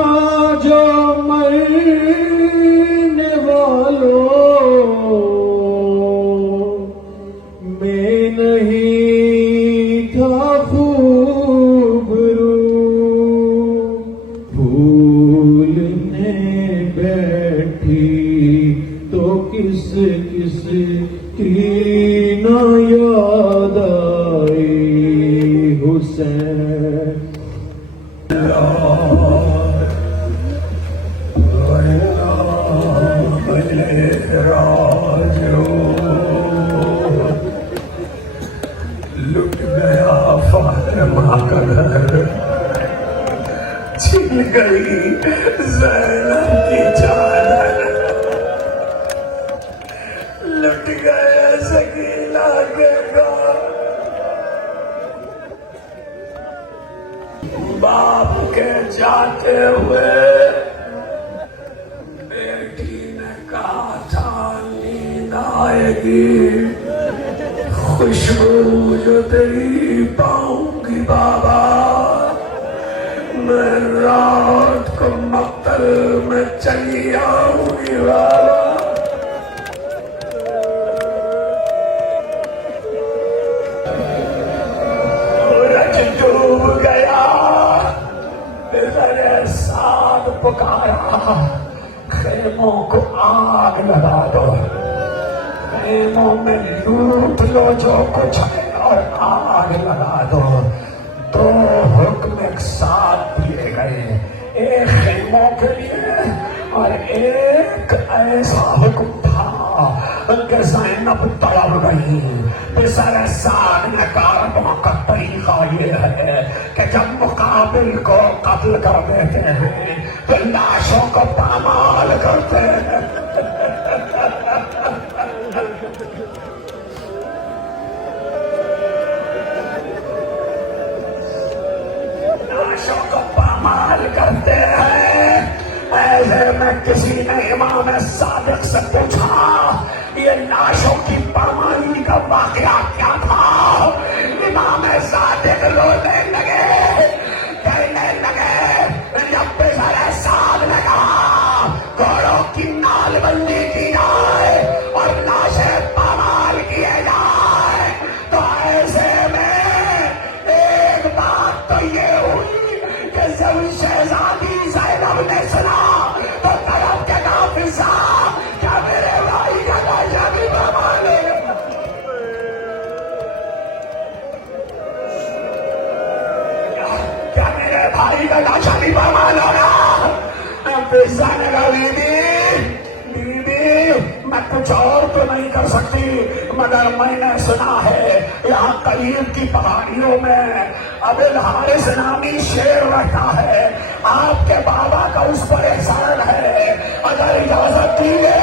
जो मरने वालों में नहीं था खूबरू, भूलने बैठी तो किस किस की ना याद आई हुसैन। लुट गया फातिमा का घर, छिन गई ज़ैनब की चादर, लुट गया सकीना के घर। बाप के जाते हुए बेटी ने कहा था नींद आएगी, खुशबू जो तेरी पाऊंगी बाबा, मैं रात को मक्तल में चली आऊंगी बाबा। सूरज डूब गया, मेरे साथ पुकारा, खेमों को आग लगा दो, खेमों में लूट लो जो कुछ है और आग लगा दो। दो हुक्म एक साथ दिए गए, एक खेमों के लिए और एक ऐसा हुक्म था कि ज़ैनब तड़प गई। पिसर साद ने कारवां का तरीका ये है कि जब मुकाबिल को कत्ल कर देते हैं तो लाशों को पामाल करते हैं। लाशों को पामाल करते हैं। ऐसे में किसी ने इमाम सादिक से पूछा, ये लाशों की पामाली का वाकया क्या था? इमाम सादिक रोने लगे, कहने लगे, जब पिसर साद ने कहा घोड़ों की नालबंदी की जाए और लाशें पामाल किए जाए, तो ऐसे में एक बात तो ये हुई कि जब शहजादी ज़ैनब ने सुना तो तरफ के काफिर साहब, क्या मेरे भाई का लाशा भी पामाल है? क्या मेरे भाई का लाशा भी पामाल हो रहा? बीबी, मैं कुछ और तो नहीं कर सकती, मगर मैंने सुना है यहाँ करीब की पहाड़ियों में अबिल हारिस नामी शेर रहता है, आपके बाबा का उस पर एहसान है, अगर इजाजत दीजिए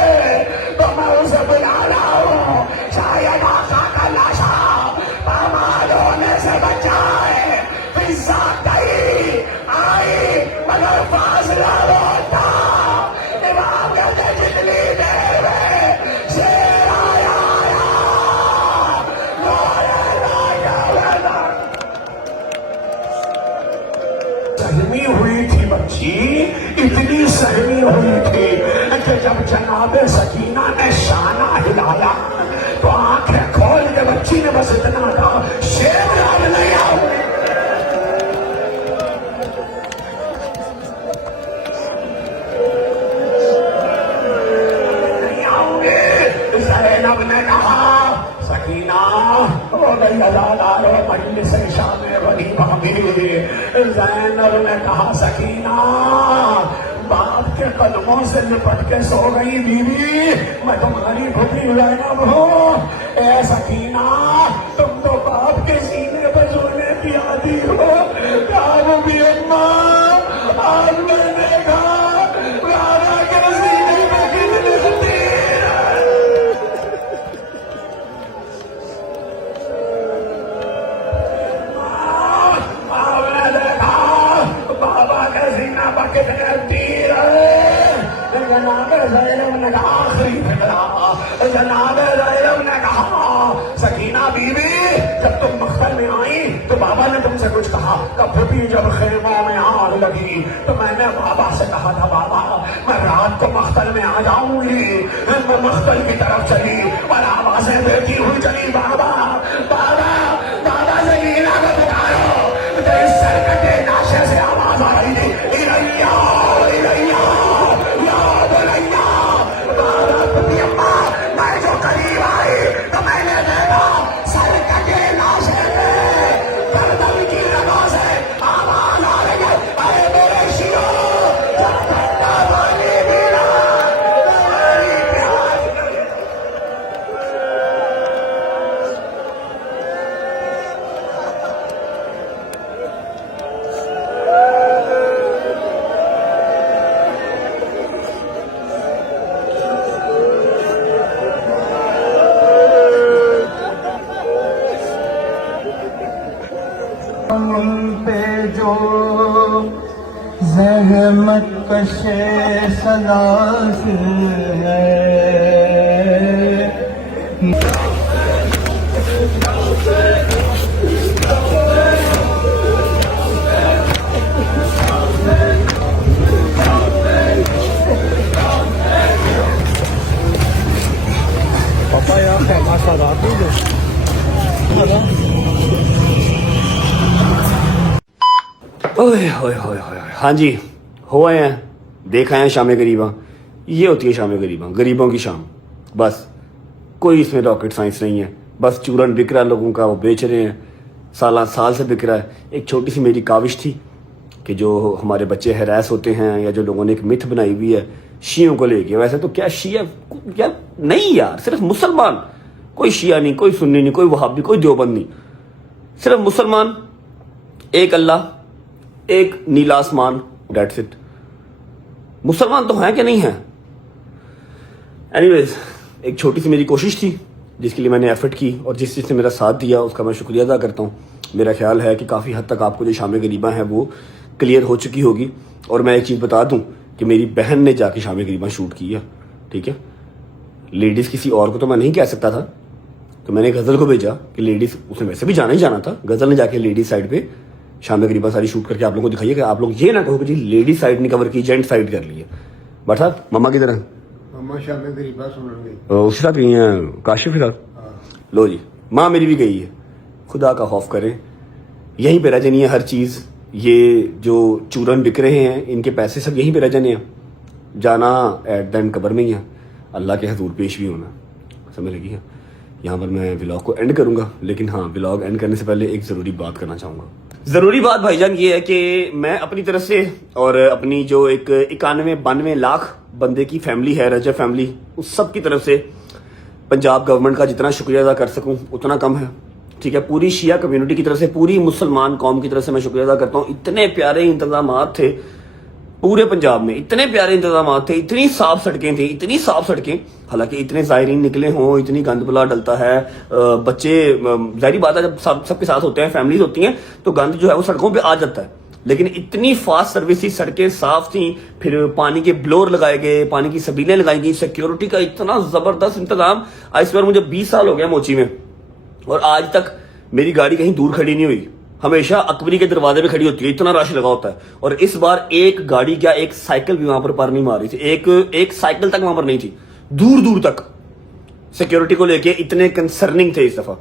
तो मैं उसे बुला लाऊं, शायद आका का लाशा पामाल होने से बचाए। पिज्जा गई आई मगर फासला बहुत था, इमाम कहते जितनी देर में शेर आया सहमी हुई थी बच्ची, इतनी सहमी हुई थी कि जब जनाबे सकीना ने शाना हिलाया तो आंखें खोल के बच्ची ने बस इतना कहा, शेर अब नहीं आओगे। नहीं आओगे। ज़ैनब ने कहा, सकीना ओ गैलादारो मजलिस शाम गरीबा में। ज़ैनब ने कहा, सकीना बाप के कदमों से लिपट के सो गई बीवी, मैं तुम्हारी भूखी ज़ैनब हूँ। ए सकीना तुम तो बाप के सीने पर सोने की आदि हो। क्या भी अम्मा आज मैंने कहा राजा के सीने पे कितनी तीर आपने देखा बाबा के सीना पर कितने तीर जनाबे ज़ैनब ने कहा, आखिरी फिक्रा जनाबे ज़ैनब ने कहा, सकीना बीवी जब तुम मख्तल में आई तो बाबा ने तुमसे कुछ कहा, कभी भी जब खेमों में आग लगी तो मैंने बाबा से कहा था, बाबा मैं रात को मख्तल में आ जाऊंगी। मैं मख्तल की तरफ चली और आवाजें देती हुई चली, बाबा बाबा बाबा सकीना को पुकारो। तो इस सरकटे नाशे से आवाज आ रही थी, इरैया इरैया या बुलैया। बाबा तुम्हें अम्मा मैं जो करीब आई तो मैंने देखा सरकटे नाशे में गर्दन की रगों से आवाज आ रही है, अरे मेरे शियो जब ठंडा पानी पीना तुम्हारी प्यास नहीं। उन पे जो ज़हमत कशे सलास है, पापा यार खेमा सादात नहीं दो। ओए होए होए होए, हाँ जी हो आए हैं, देख आए हैं शाम गरीबा। ये होती है शाम गरीबा, गरीबों की शाम। बस कोई इसमें रॉकेट साइंस नहीं है, बस चूरन बिक रहा है लोगों का, वो बेच रहे हैं, साल से बिक रहा है। एक छोटी सी मेरी काविश थी कि जो हमारे बच्चे हैरास होते हैं या जो लोगों ने एक मिथ बनाई हुई है शियों को लेके, वैसे तो क्या शिया क्या नहीं यार, सिर्फ मुसलमान, कोई शिया नहीं, कोई सुन्नी नहीं, कोई वहाबी, कोई देवबंद नहीं, सिर्फ मुसलमान, एक अल्लाह, एक नीला आसमान, डेट्स इट। मुसलमान तो हैं कि नहीं हैं। एनीवेज, एक छोटी सी मेरी कोशिश थी जिसके लिए मैंने एफर्ट की और जिस चीज़ ने मेरा साथ दिया उसका मैं शुक्रिया अदा करता हूँ। मेरा ख्याल है कि काफ़ी हद तक आपको जो शाम गरीबा है वो क्लियर हो चुकी होगी। और मैं एक चीज़ बता दूँ कि मेरी बहन ने जाके शाम गरीबा शूट की है, ठीक है। लेडीज़ किसी और को तो मैं नहीं कह सकता था, तो मैंने गज़ल को भेजा कि लेडीज़, उसने वैसे भी जाना ही जाना था, गज़ल ने जाके लेडीज़ साइड पे शाम गरीबा सारी शूट करके आप लोगों को दिखाइए कि आप लोग ये ना कहो कि जी लेडीज साइड नहीं कवर की, जेंट साइड कर लिए। बट साहब मम्मा की तरह मम्मा शाम गरीबा सुन गई, उसके साथ गई हैं काशिफ फिलहाल। लो जी, माँ मेरी भी गई है, खुदा का खौफ करें, यहीं पे रह जानी है हर चीज़। ये जो चूरन बिक रहे हैं इनके पैसे सब यहीं पे रह जाने हैं, जाना एट द एंड कबर में ही है, अल्लाह के हजूर पेश भी होना, समझ लगी है। यहाँ पर मैं व्लॉग को एंड करूँगा, लेकिन हाँ व्लॉग एंड करने से पहले एक ज़रूरी बात करना चाहूँगा। ज़रूरी बात भाईजान ये है कि मैं अपनी तरफ से और अपनी जो एक 91-92 लाख بندے کی فیملی ہے, رجب فیملی, اس سب کی طرف سے پنجاب گورنمنٹ کا جتنا شکریہ ادا کر سکوں اتنا کم ہے, ٹھیک ہے. پوری شیعہ کمیونٹی کی طرف سے, پوری مسلمان قوم کی طرف سے میں شکریہ ادا کرتا ہوں. اتنے پیارے انتظامات تھے پورے پنجاب میں, اتنے پیارے انتظامات تھے, اتنی صاف سڑکیں تھیں, اتنی صاف سڑکیں. حالانکہ اتنے زائرین نکلے ہوں, اتنی گند بلا ڈلتا ہے, بچے, ظاہری بات ہے جب سب کے ساتھ ہوتے ہیں, فیملیز ہوتی ہیں, تو گند جو ہے وہ سڑکوں پہ آ جاتا ہے. لیکن اتنی فاسٹ سروس تھی, سڑکیں صاف تھیں, پھر پانی کے بلور لگائے گئے, پانی کی سبیلیں لگائی گئی, سیکیورٹی کا اتنا زبردست انتظام. اس بار مجھے 20 سال ہو گیا موچی میں, اور آج تک میری گاڑی کہیں دور کھڑی نہیں ہوئی, ہمیشہ اکبری کے دروازے پہ کھڑی ہوتی ہے, اتنا رش لگا ہوتا ہے. اور اس بار ایک گاڑی کیا ایک سائیکل بھی وہاں پر نہیں مار رہی تھی, ایک سائیکل تک وہاں پر نہیں تھی, دور دور تک. سیکیورٹی کو لے کے اتنے کنسرننگ تھے اس دفعہ.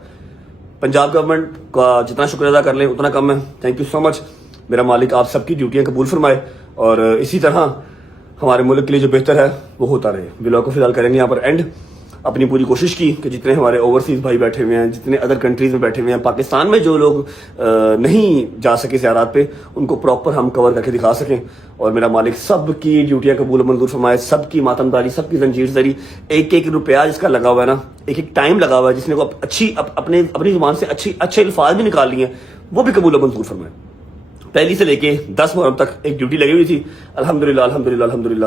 پنجاب گورنمنٹ کا جتنا شکریہ ادا کر لیں اتنا کم ہے. تھینک یو سو مچ. میرا مالک آپ سب کی ڈیوٹیاں قبول فرمائے, اور اسی طرح ہمارے ملک کے لیے جو بہتر ہے وہ ہوتا رہے. ولاگ کو فی الحال کریں گے یہاں پر اینڈ. اپنی پوری کوشش کی کہ جتنے ہمارے اوورسیز بھائی بیٹھے ہوئے ہیں, جتنے ادر کنٹریز میں بیٹھے ہوئے ہیں, پاکستان میں جو لوگ نہیں جا سکے زیارات پہ, ان کو پراپر ہم کور کر کے دکھا سکیں. اور میرا مالک سب کی ڈیوٹیاں قبول منظور فرمائے, سب کی ماتمداری, سب کی زنجیر زری, ایک روپیہ جس کا لگا ہوا ہے نا, ایک ٹائم لگا ہوا ہے, جس نے کو اپنی زبان سے اچھے الفاظ بھی نکال لیے ہیں, وہ بھی قبول منظور فرمائے. پہلی سے لے کے 10 محرم تک ایک ڈیوٹی لگی ہوئی تھی. الحمدللہ الحمدللہ الحمدللہ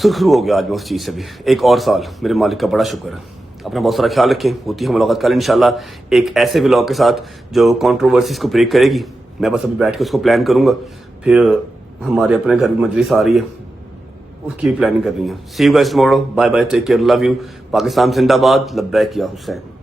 سرخرو ہو گیا آج میں اس چیز سے بھی. ایک اور سال, میرے مالک کا بڑا شکر ہے. اپنا بہت سارا خیال رکھیں. ہوتی ہے ملاقات کل انشاءاللہ ایک ایسے ولاگ کے ساتھ جو کنٹروورسیز کو بریک کرے گی. میں بس ابھی بیٹھ کے اس کو پلان کروں گا, پھر ہمارے اپنے گھر میں مجلس آ رہی ہے, اس کی بھی پلاننگ کرنی ہے. See you guys tomorrow. Bye bye, take care, love you. Pakistan زندہ باد. لبیک یا حسین.